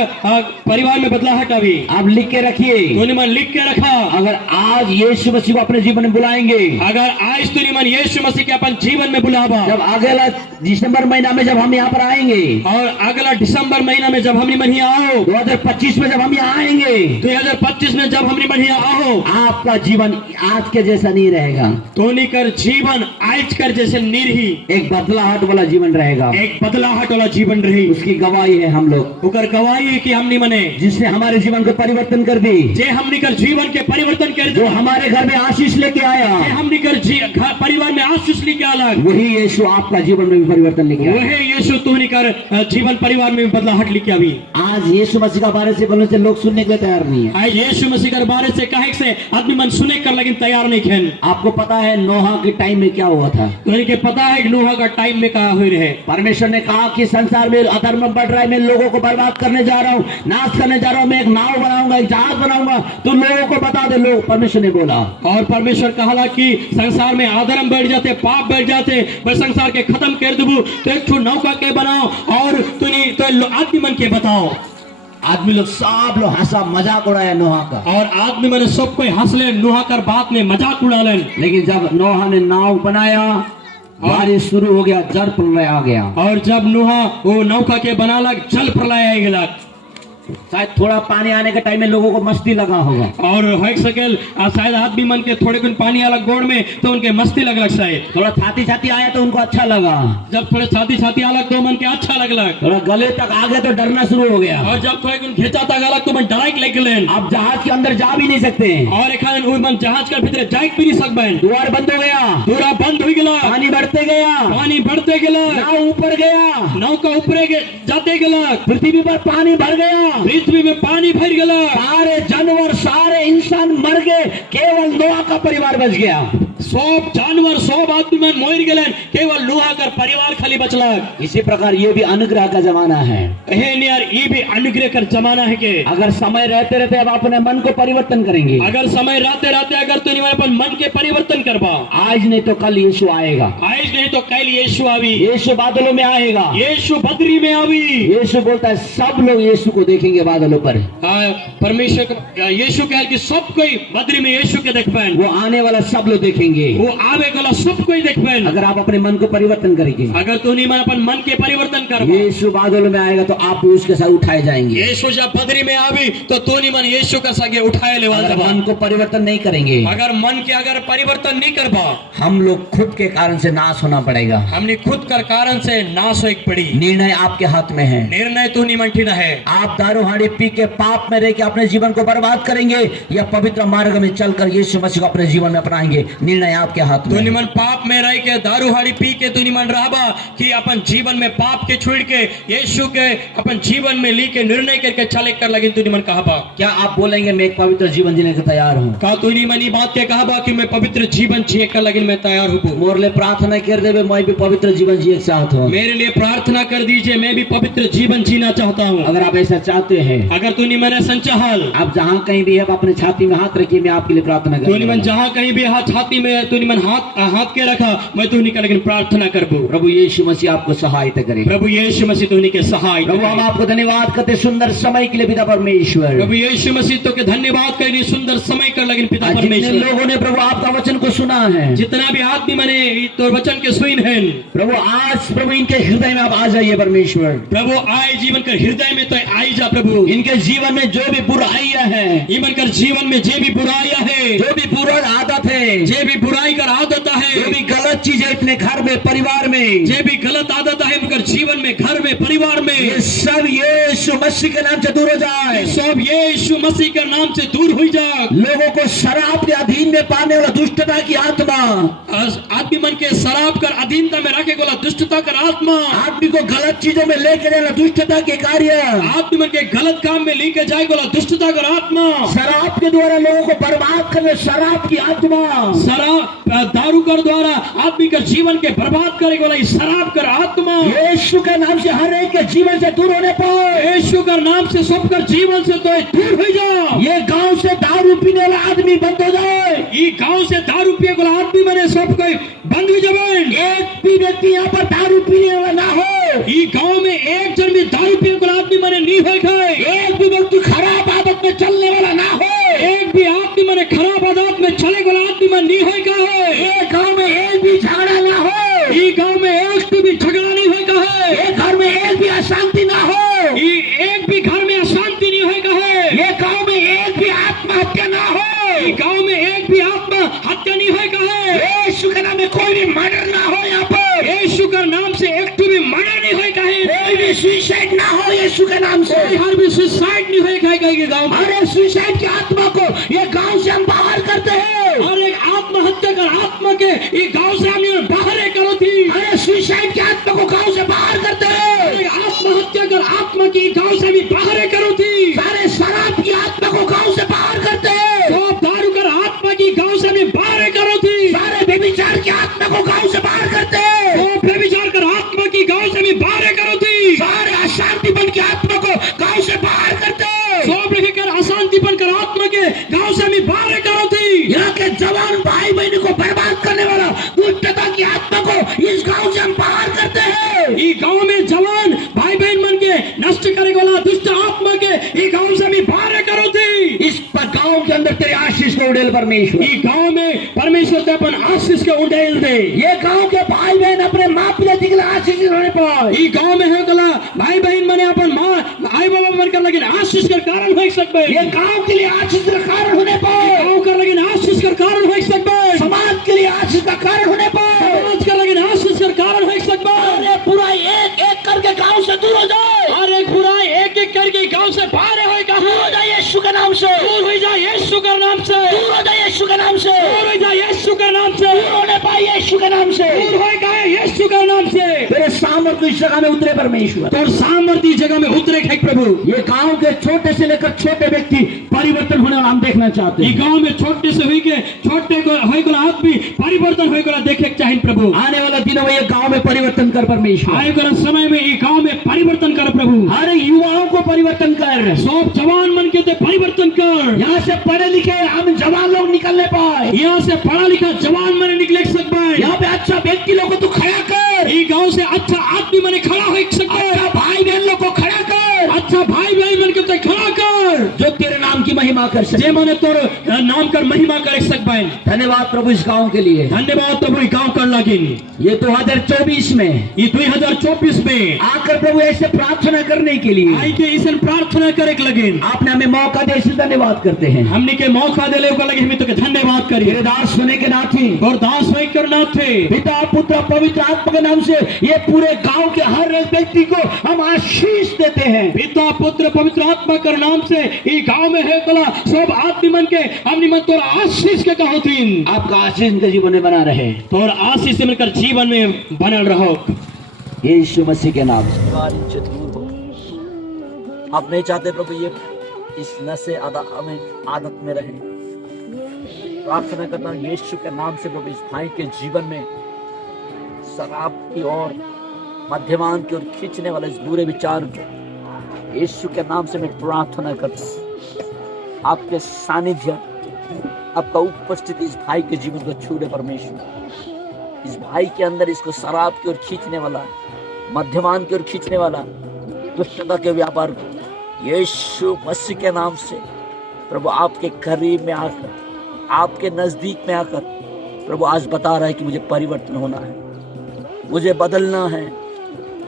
परिवार में बदलाहट आवी। आप लिख के रखिए, तो निमन लिख के रखा। अगर आज यीशु मसीह को अपने जीवन में बुलाएंगे, अगर आज तो निमन यीशु मसीह के अपन जीवन में बुलावा, जब अगला दिसंबर महीना में जब हम यहाँ पर आएंगे, और अगला दिसंबर महीना में जब हम निमन यहाँ आओ, 2025 में जब हम यहाँ आएंगे, 2025 में जब हम निमन यहाँ आओ, आपका जीवन आज के जैसा नहीं रहेगा। तो निकर जीवन आज कर जैसे निर्ही, एक बदलाहट वाला जीवन रहेगा। एक बदलाहट वाला जीवन रही। उसकी गवाही है हम लोग। उकर गवाही है कि हम निमने, जिसने हमारे जीवन को परिवर्तन कर दी, जे हम निकर जीवन के परिवर्तन कर जो हमारे घर में आशीष लेके आया, जे हम निकर परिवार में आशीष लेके अलग, वही यीशु आपका जीवन में भी परिवर्तन लेके आया। वही यीशु तू निकर जीवन परिवार में भी बदलाहट लेके आवी। आज यीशु मसीह का बारे से बोलने से लोग सुनने के लिए तैयार नहीं है। आज यीशु मसीह के बारे से कहे से आदमी मन सुने कर लेकिन तैयार नहीं खेन। आपको पता है नोहा के टाइम में क्या हुआ था? तो इनके पता है कि नोहा का टाइम में क्या हुई रहे। परमेश्वर ने कहा कि संसार में अधर्म बढ़ रहा है, मैं लोगों को बर्बाद करने जा रहा हूँ, नाश करने जा रहा हूँ, मैं एक नाव बनाऊंगा, एक जहाज बनाऊंगा, तो लोगों को बता दे। लोग, परमेश्वर ने बोला, और परमेश्वर कहा कि संसार में अधर्म बढ़ जाते, पाप बढ़ जाते, बस संसार के खत्म कर देबू, तो एक नौका के बनाओ और तो आदमी मन के बताओ। आदमी लोग सब लोग हंसा, मजाक उड़ाया नोहा का, और आदमी मैंने सब कोई हंस ले, नोहा कर बात में मजाक उड़ा लेन। लेकिन जब नोहा ने नाव बनाया, बारिश शुरू हो गया, जल प्रलय आ गया। और जब नोहा वो नौका के बना लग, जल प्रलय आ गया। शायद थोड़ा पानी आने के टाइम में लोगों को मस्ती लगा होगा, और हो सकेल शायद आदमी मन के थोड़े कुछ पानी अलग गोड़ में तो उनके मस्ती लग शायद। थोड़ा छाती छाती आया तो उनको अच्छा लगा, जब थोड़े छाती छाती अलग तो मन के अच्छा लगलक। थोड़ा गले तक आ गए तो डरना शुरू हो गया, और जब थोड़े कुछ खींचा तक अलग तो मन डराइक लग लेन। अब जहाज के अंदर जा भी नहीं सकते, और एक मन जहाज के भीतर जाइक भी नहीं सकबेन, द्वार बंद हो गया, पूरा बंद हो गया, पानी बढ़ते गया, पानी बढ़ते गया, नाव ऊपर गया, नौका ऊपर जाते गया, पृथ्वी पर पानी भर गया, पृथ्वी में पानी भर गया, सारे जानवर, सारे इंसान मर गए, केवल नोहा का परिवार बच गया। सब जानवर, सब आदमी मन मोर गए, केवल नोहा का परिवार खाली बचला। इसी प्रकार ये भी अनुग्रह का जमाना है। यार ये भी अनुग्रह का जमाना है के अगर समय रहते रहते अब अपने मन को परिवर्तन करेंगे, अगर समय रहते रहते अगर तो नहीं अपन मन के परिवर्तन करवा, आज नहीं तो कल यीशु आएगा, आज नहीं तो कल यीशु आवी, यीशु बादलों में आएगा, यीशु बदरी में आवी। यीशु बोलता है सब लोग यीशु को देखेंगे बादलों पर। परमेश्वर यीशु कह कि सब कोई बदरी में यीशु के देख पाए, वो आने वाला सब लोग देखेंगे। देखेंगे वो आवे गला सब कोई देखबेन अगर आप अपने मन को परिवर्तन करेंगे। अगर तू निमन अपन मन के परिवर्तन करबा यीशु बादलों में आएगा तो आप भी उसके साथ उठाए जाएंगे। यीशु जब बदरी में आवी तो तू निमन यीशु का संगे उठाए लेवाल अगर जबा मन को परिवर्तन नहीं करेंगे, अगर मन के अगर परिवर्तन नहीं करबा हम लोग खुद के कारण से नाश होना पड़ेगा। हमने खुद कर कारण से नाश होइक पड़ी। निर्णय आपके हाथ में है। निर्णय तू निमन ठीक है। आप दारू हाड़ी पी के पाप में रह के अपने जीवन को बर्बाद करेंगे या पवित्र मार्ग में चलकर यीशु मसीह को अपने जीवन में अपनाएंगे, निर्णय आपके हाथ में तू है। निमन पाप में रह के दारू हाड़ी पी के तू निमन रहबा कि अपन जीवन में पाप के छोड़ के यीशु के अपन जीवन में ली के निर्णय करके चले कर लगिन तू निमन कहबा। क्या आप बोलेंगे मैं एक पवित्र जीवन जीने को तैयार हूँ? का तू निमन ई बात के कहबा कि मैं पवित्र जीवन जिए कर लगिन मैं तैयार हूँ। मोर लिए प्रार्थना कर देवे, मैं भी पवित्र जीवन जिए चाहता हूँ। मेरे लिए प्रार्थना कर दीजिए, मैं भी पवित्र जीवन जीना चाहता हूँ। अगर आप ऐसा चाहते हैं, अगर तू निमन संचाहल आप जहाँ कहीं भी है आप अपने छाती में हाथ रखिए, मैं आपके लिए प्रार्थना तू करूंगा। निमन जहाँ कहीं भी हाथ छाती में तू निमन हाथ के रखा मैं तू निकल लेकिन प्रार्थना करबो। प्रभु यीशु मसीह आपको सहायता करे। प्रभु यीशु मसीह तू के सहाय। प्रभु हम आपको धन्यवाद करते सुंदर समय के लिए पिता परमेश्वर। प्रभु यीशु मसीह तो के धन्यवाद करनी सुंदर समय कर लगिन पिता जितने परमेश्वर। लोगों ने प्रभु आपका वचन को सुना है, जितना भी आदमी मने तो वचन के सुन है प्रभु आज प्रभु इनके हृदय में आप आ जाइए परमेश्वर। प्रभु आए जीवन कर हृदय में तो आई जा प्रभु। इनके जीवन में जो भी बुराइयां हैं, ईमन कर जीवन में जे भी बुराइयां है, जो भी बुरा आदत है, जे भी बुराई कर आदत है, जो भी गलत चीज है अपने घर में परिवार में, जे भी गलत आदत है मगर जीवन में घर में परिवार में, ये सब यीशु मसीह के नाम से दूर हो जाए। सब यीशु मसीह के नाम से दूर हो जा। लोगों को शराब के अधीन में पाने वाला दुष्टता की आत्मा, आदमी मन के शराब कर अधीनता में रखे गोला दुष्टता कर आत्मा, आदमी को गलत चीजों में लेकर जाना दुष्टता के कार्य, आदमी मन के गलत काम में लेकर जाए गोला दुष्टता कर आत्मा, शराब के द्वारा लोगों को बर्बाद करने शराब की आत्मा, शराब दारू कर द्वारा आदमी का जीवन के बर्बाद करे गोला शराब कर आत्मा, यीशु के नाम से हर एक के जीवन से दूर होने पर, यीशु का नाम से सबका जीवन से तो दूर हो जाओ। ये गांव से दारू पीने वाला आदमी बंद हो जाए। ये गांव से दारू पिए वाला आदमी मने सब कोई बंद हो जाए। एक भी व्यक्ति यहाँ पर दारू पीने वाला ना हो। ये गांव में एक जन भी दारू पिए वाला आदमी मने नहीं है खाए। एक भी व्यक्ति खराब आदत में चलने वाला ना हो। एक भी आदमी मने खराब आदत में चले वाला आदमी मन नहीं है खाए। एक गांव में एक भी झगड़ा ना हो। ये गांव में एक भी झगड़ा नहीं है खाए। एक घर में एक भी अशांति ना हो। ये एक भी घर में अशांति नहीं है खाए। ये गांव में एक भी आत्महत्या ना हो। ये गांव में एक भी आत्महत्या नहीं है खाए। यीशु के नाम में कोई भी मर्डर ना हो। यहाँ पर यीशु का नाम से एक भी मर्डर नहीं है खाए। कोई भी सुसाइड ना हो यीशु के नाम से। हर भी सुसाइड नहीं है खाए ये गांव में। हर सुसाइड की आत्मा को ये गांव से हम बाहर करते हैं। हर एक आत्महत्या कर आत्मा के ये गांव से हम बाहर करो थी। अरे सुसाइड की आत्मा को गांव से बाहर करते हैं। आत्महत्या कर आत्मा की गांव से भी बाहर करो थी। सारे शराब की आत्मा को गांव से बाहर करते हैं। सब दारू कर आत्मा की गांव से भी बाहर करो थी। सारे व्यभिचार की आत्मा को गांव से बाहर करते हैं। सब व्यभिचार कर आत्मा की गांव से भी बाहर करो थी। सारे अशांतिपन की आत्मा को गांव से बाहर करते हैं। सब लेकर अशांतिपन कर आत्मा के गांव से भी बाहर करो थी। यहाँ के जवान भाई बहनों को बर्बाद करने वाला दुष्टता की आत्मा को इस गांव से हम बाहर करते हैं। ये गांव में जवान भाई बहन मन के नष्ट करे वाला दुष्ट आत्मा के ये गांव से भी बाहर करो थी। इस पर गांव के अंदर तेरे आशीष को उड़ेल परमेश्वर। ये गांव में परमेश्वर ते अपन आशीष के उड़ेल दे। ये गांव के भाई बहन अपने माँ पिता जी के लिए आशीष होने पर ये गांव में है गला भाई बहन मने अपन माँ आई बाबा मन कर लेकिन आशीष का कारण हो सकते। ये गांव के लिए आशीष का कारण होने पर गांव कर लेकिन आशीष का कारण हो सकते। समाज के लिए आशीष का कारण होने पर समाज का लेकिन आशीष का कारण हो सकता। अरे बुराई एक एक करके गांव से दूर हो जाए। हर एक बुराई एक एक करके गांव से बाहर हो जाए यीशु के नाम से। दूर हो जाए यीशु के नाम से। दूर हो जाए यीशु के नाम से। दूर हो जाए यीशु के नाम से। दूर होने पाए यीशु के नाम से। दूर हो गए यीशु के नाम से। तेरे सामर्थ्य इस जगह में उतरे परमेश्वर। तो सामर्थ्य जगह में उतरे है प्रभु। ये गांव के छोटे से लेकर छोटे व्यक्ति परिवर्तन होने वाला हम देखना चाहते हैं। ये गांव में छोटे से हुई के छोटे को होई को आदमी परिवर्तन होई को देखे चाहिए प्रभु। आने वाला दिनों में ये गांव में परिवर्तन कर परमेश्वर। आने वाला समय में ये गांव में परिवर्तन कर प्रभु। हर युवाओं को परिवर्तन कर। सब जवान मन के परिवर्तन कर। यहाँ से पढ़े लिखे हम जवान लोग निकलने पाए। यहाँ से पढ़ा लिखा जवान मन निकले सकता है। यहाँ पे अच्छा व्यक्ति लोग को तू खड़ा कर। ये गांव से अच्छा आदमी मन खड़ा हो सकता है। अच्छा भाई बहन लोग को खड़ा कर। अच्छा भाई बहन मन के खड़ा कर जो तेरे नाम की महिमा कर सके। जे माने तोर नाम कर महिमा करे सकबाइन। धन्यवाद प्रभु इस गांव के लिए। धन्यवाद प्रभु गांव कर लगिन। ये 2024 में, ये 2024 में आकर प्रभु ऐसे प्रार्थना करने के लिए आई के इसन प्रार्थना करे के लगिन। आपने हमें मौका दे, इसे धन्यवाद करते हैं। हमने के मौका देले को लगे, हम तो के धन्यवाद करी। मेरे दास सुने के नाथे और दास भाई करना थे, पिता पुत्र पवित्र आत्मा के नाम से ये पूरे गांव के हर एक व्यक्ति को हम आशीष देते हैं। पिता पुत्र पवित्र आत्मा कर नाम से ये गांव में है कला सब आदमी मन के हम निमन तोर आशीष के कहतीन। आपका आशीष इनके जीवन में बना रहे, तोर आशीष से मिलकर जीवन में बनल रहो यीशु मसीह के नाम से। इनसे दूर हो। आप नहीं चाहते प्रभु ये इस नशे आदत में रहे। प्रार्थना करता हूँ यीशु के नाम से प्रभु इस भाई के जीवन में शराब की ओर, मद्यपान की ओर खींचने वाले इस बुरे विचार को यीशु के नाम से मैं प्रार्थना करता हूँ। आपके सानिध्य, आपका उपस्थिति इस भाई के जीवन को छू दे परमेश्वर। इस भाई के अंदर इसको शराब की ओर खींचने वाला, मद्यपान की ओर खींचने वाला दुष्टता के व्यापार को यीशु मसीह के नाम से प्रभु आपके करीब में आकर, आपके नजदीक में आकर प्रभु आज बता रहा है कि मुझे परिवर्तन होना है, मुझे बदलना है,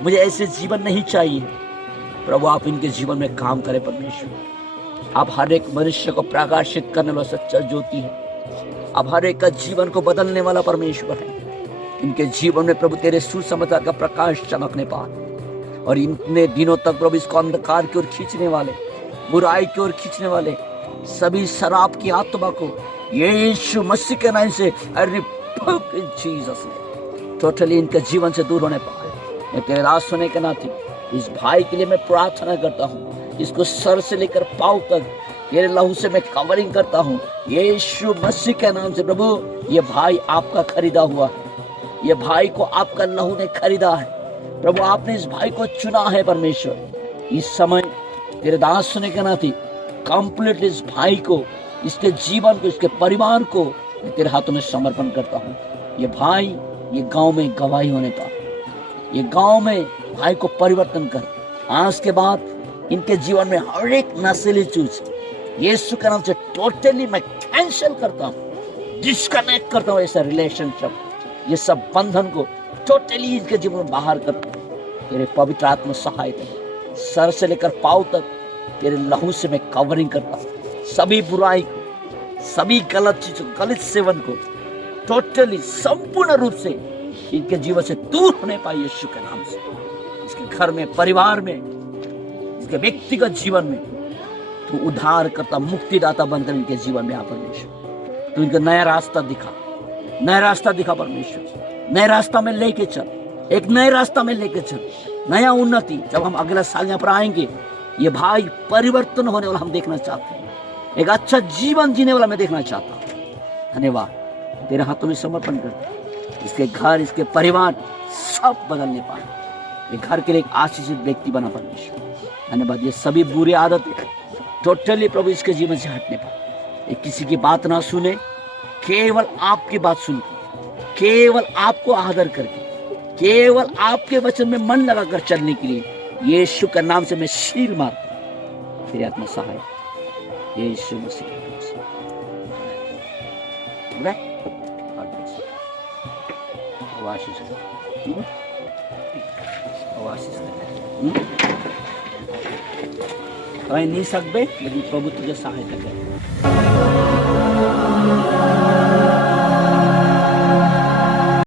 मुझे ऐसे जीवन नहीं चाहिए। प्रभु आप इनके जीवन में काम करें परमेश्वर। आप हर एक मनुष्य को प्रकाशित करने वाला सच्चा ज्योति है। आप हर एक का जीवन को बदलने वाला परमेश्वर है। इनके जीवन में प्रभु तेरे सुसमाचार का प्रकाश चमकने पाए और इतने दिनों तक प्रभु इसको अंधकार की ओर खींचने वाले, बुराई की ओर खींचने वाले सभी शराब की आत्मा को यीशु मसीह के नाम से जीसस टोटली इनके जीवन से दूर होने पाए। मैं तेरे राज सुने के नाते इस भाई के लिए मैं प्रार्थना करता हूँ। इसको सर से लेकर पांव तक तेरे लहू से मैं कवरिंग करता हूँ यीशु मसीह के नाम से। प्रभु ये भाई आपका खरीदा हुआ है, ये भाई को आपका लहू ने खरीदा है। प्रभु आपने इस भाई को चुना है परमेश्वर। इस समय तेरे दास सुने के नाते कंप्लीट इस भाई को, इसके जीवन को, इसके परिवार को मैं तेरे हाथों में समर्पण करता हूँ। ये भाई ये गांव में गवाही होने का, ये गांव में भाई को परिवर्तन कर। आज के बाद इनके जीवन में हर एक नशीली चीज यीशु के नाम से टोटली मैं कैंसिल करता हूँ, डिस्कनेक्ट करता हूँ। ऐसा रिलेशनशिप, ये सब बंधन को टोटली इनके जीवन में बाहर करता हूँ। तेरे पवित्र आत्मा सहायता, सर से लेकर पांव तक तेरे लहू से मैं कवरिंग करता हूँ। सभी बुराई को, सभी गलत चीजों, गलत सेवन को टोटली संपूर्ण रूप से इनके जीवन से दूर होने पाए यीशु के नाम से। इसके घर में, परिवार में, इसके व्यक्तिगत जीवन में तू उद्धार करता, मुक्तिदाता बनकर इनके जीवन में आ परमेश्वर। तू इनको नया रास्ता दिखा, नया रास्ता दिखा परमेश्वर। नए रास्ता में लेके चल, एक नए रास्ता में लेके चल, नया उन्नति। जब हम अगला साल यहाँ पर आएंगे ये भाई परिवर्तन होने वाला हम देखना चाहते हैं, एक अच्छा जीवन जीने वाला मैं देखना चाहता हूँ। धन्यवाद, तेरे हाथों में समर्पण कर। इसके घर, इसके परिवार सब बदलने पाए, ये घर के लिए एक आशीषित व्यक्ति बना परमेश्वर। धन्यवाद। ये सभी बुरी आदतें टोटली प्रभु इसके जीवन से हटने पाए। ये किसी की बात ना सुने, केवल आपकी बात सुनकर, केवल आपको आदर करके, केवल आपके वचन में मन लगाकर चलने के लिए यीशु का नाम से मैं शील मार तेरे आत्मा सहाय यीशु मसीह के नाम से। नहीं सकते लेकिन प्रभु तुझे सहायता करे।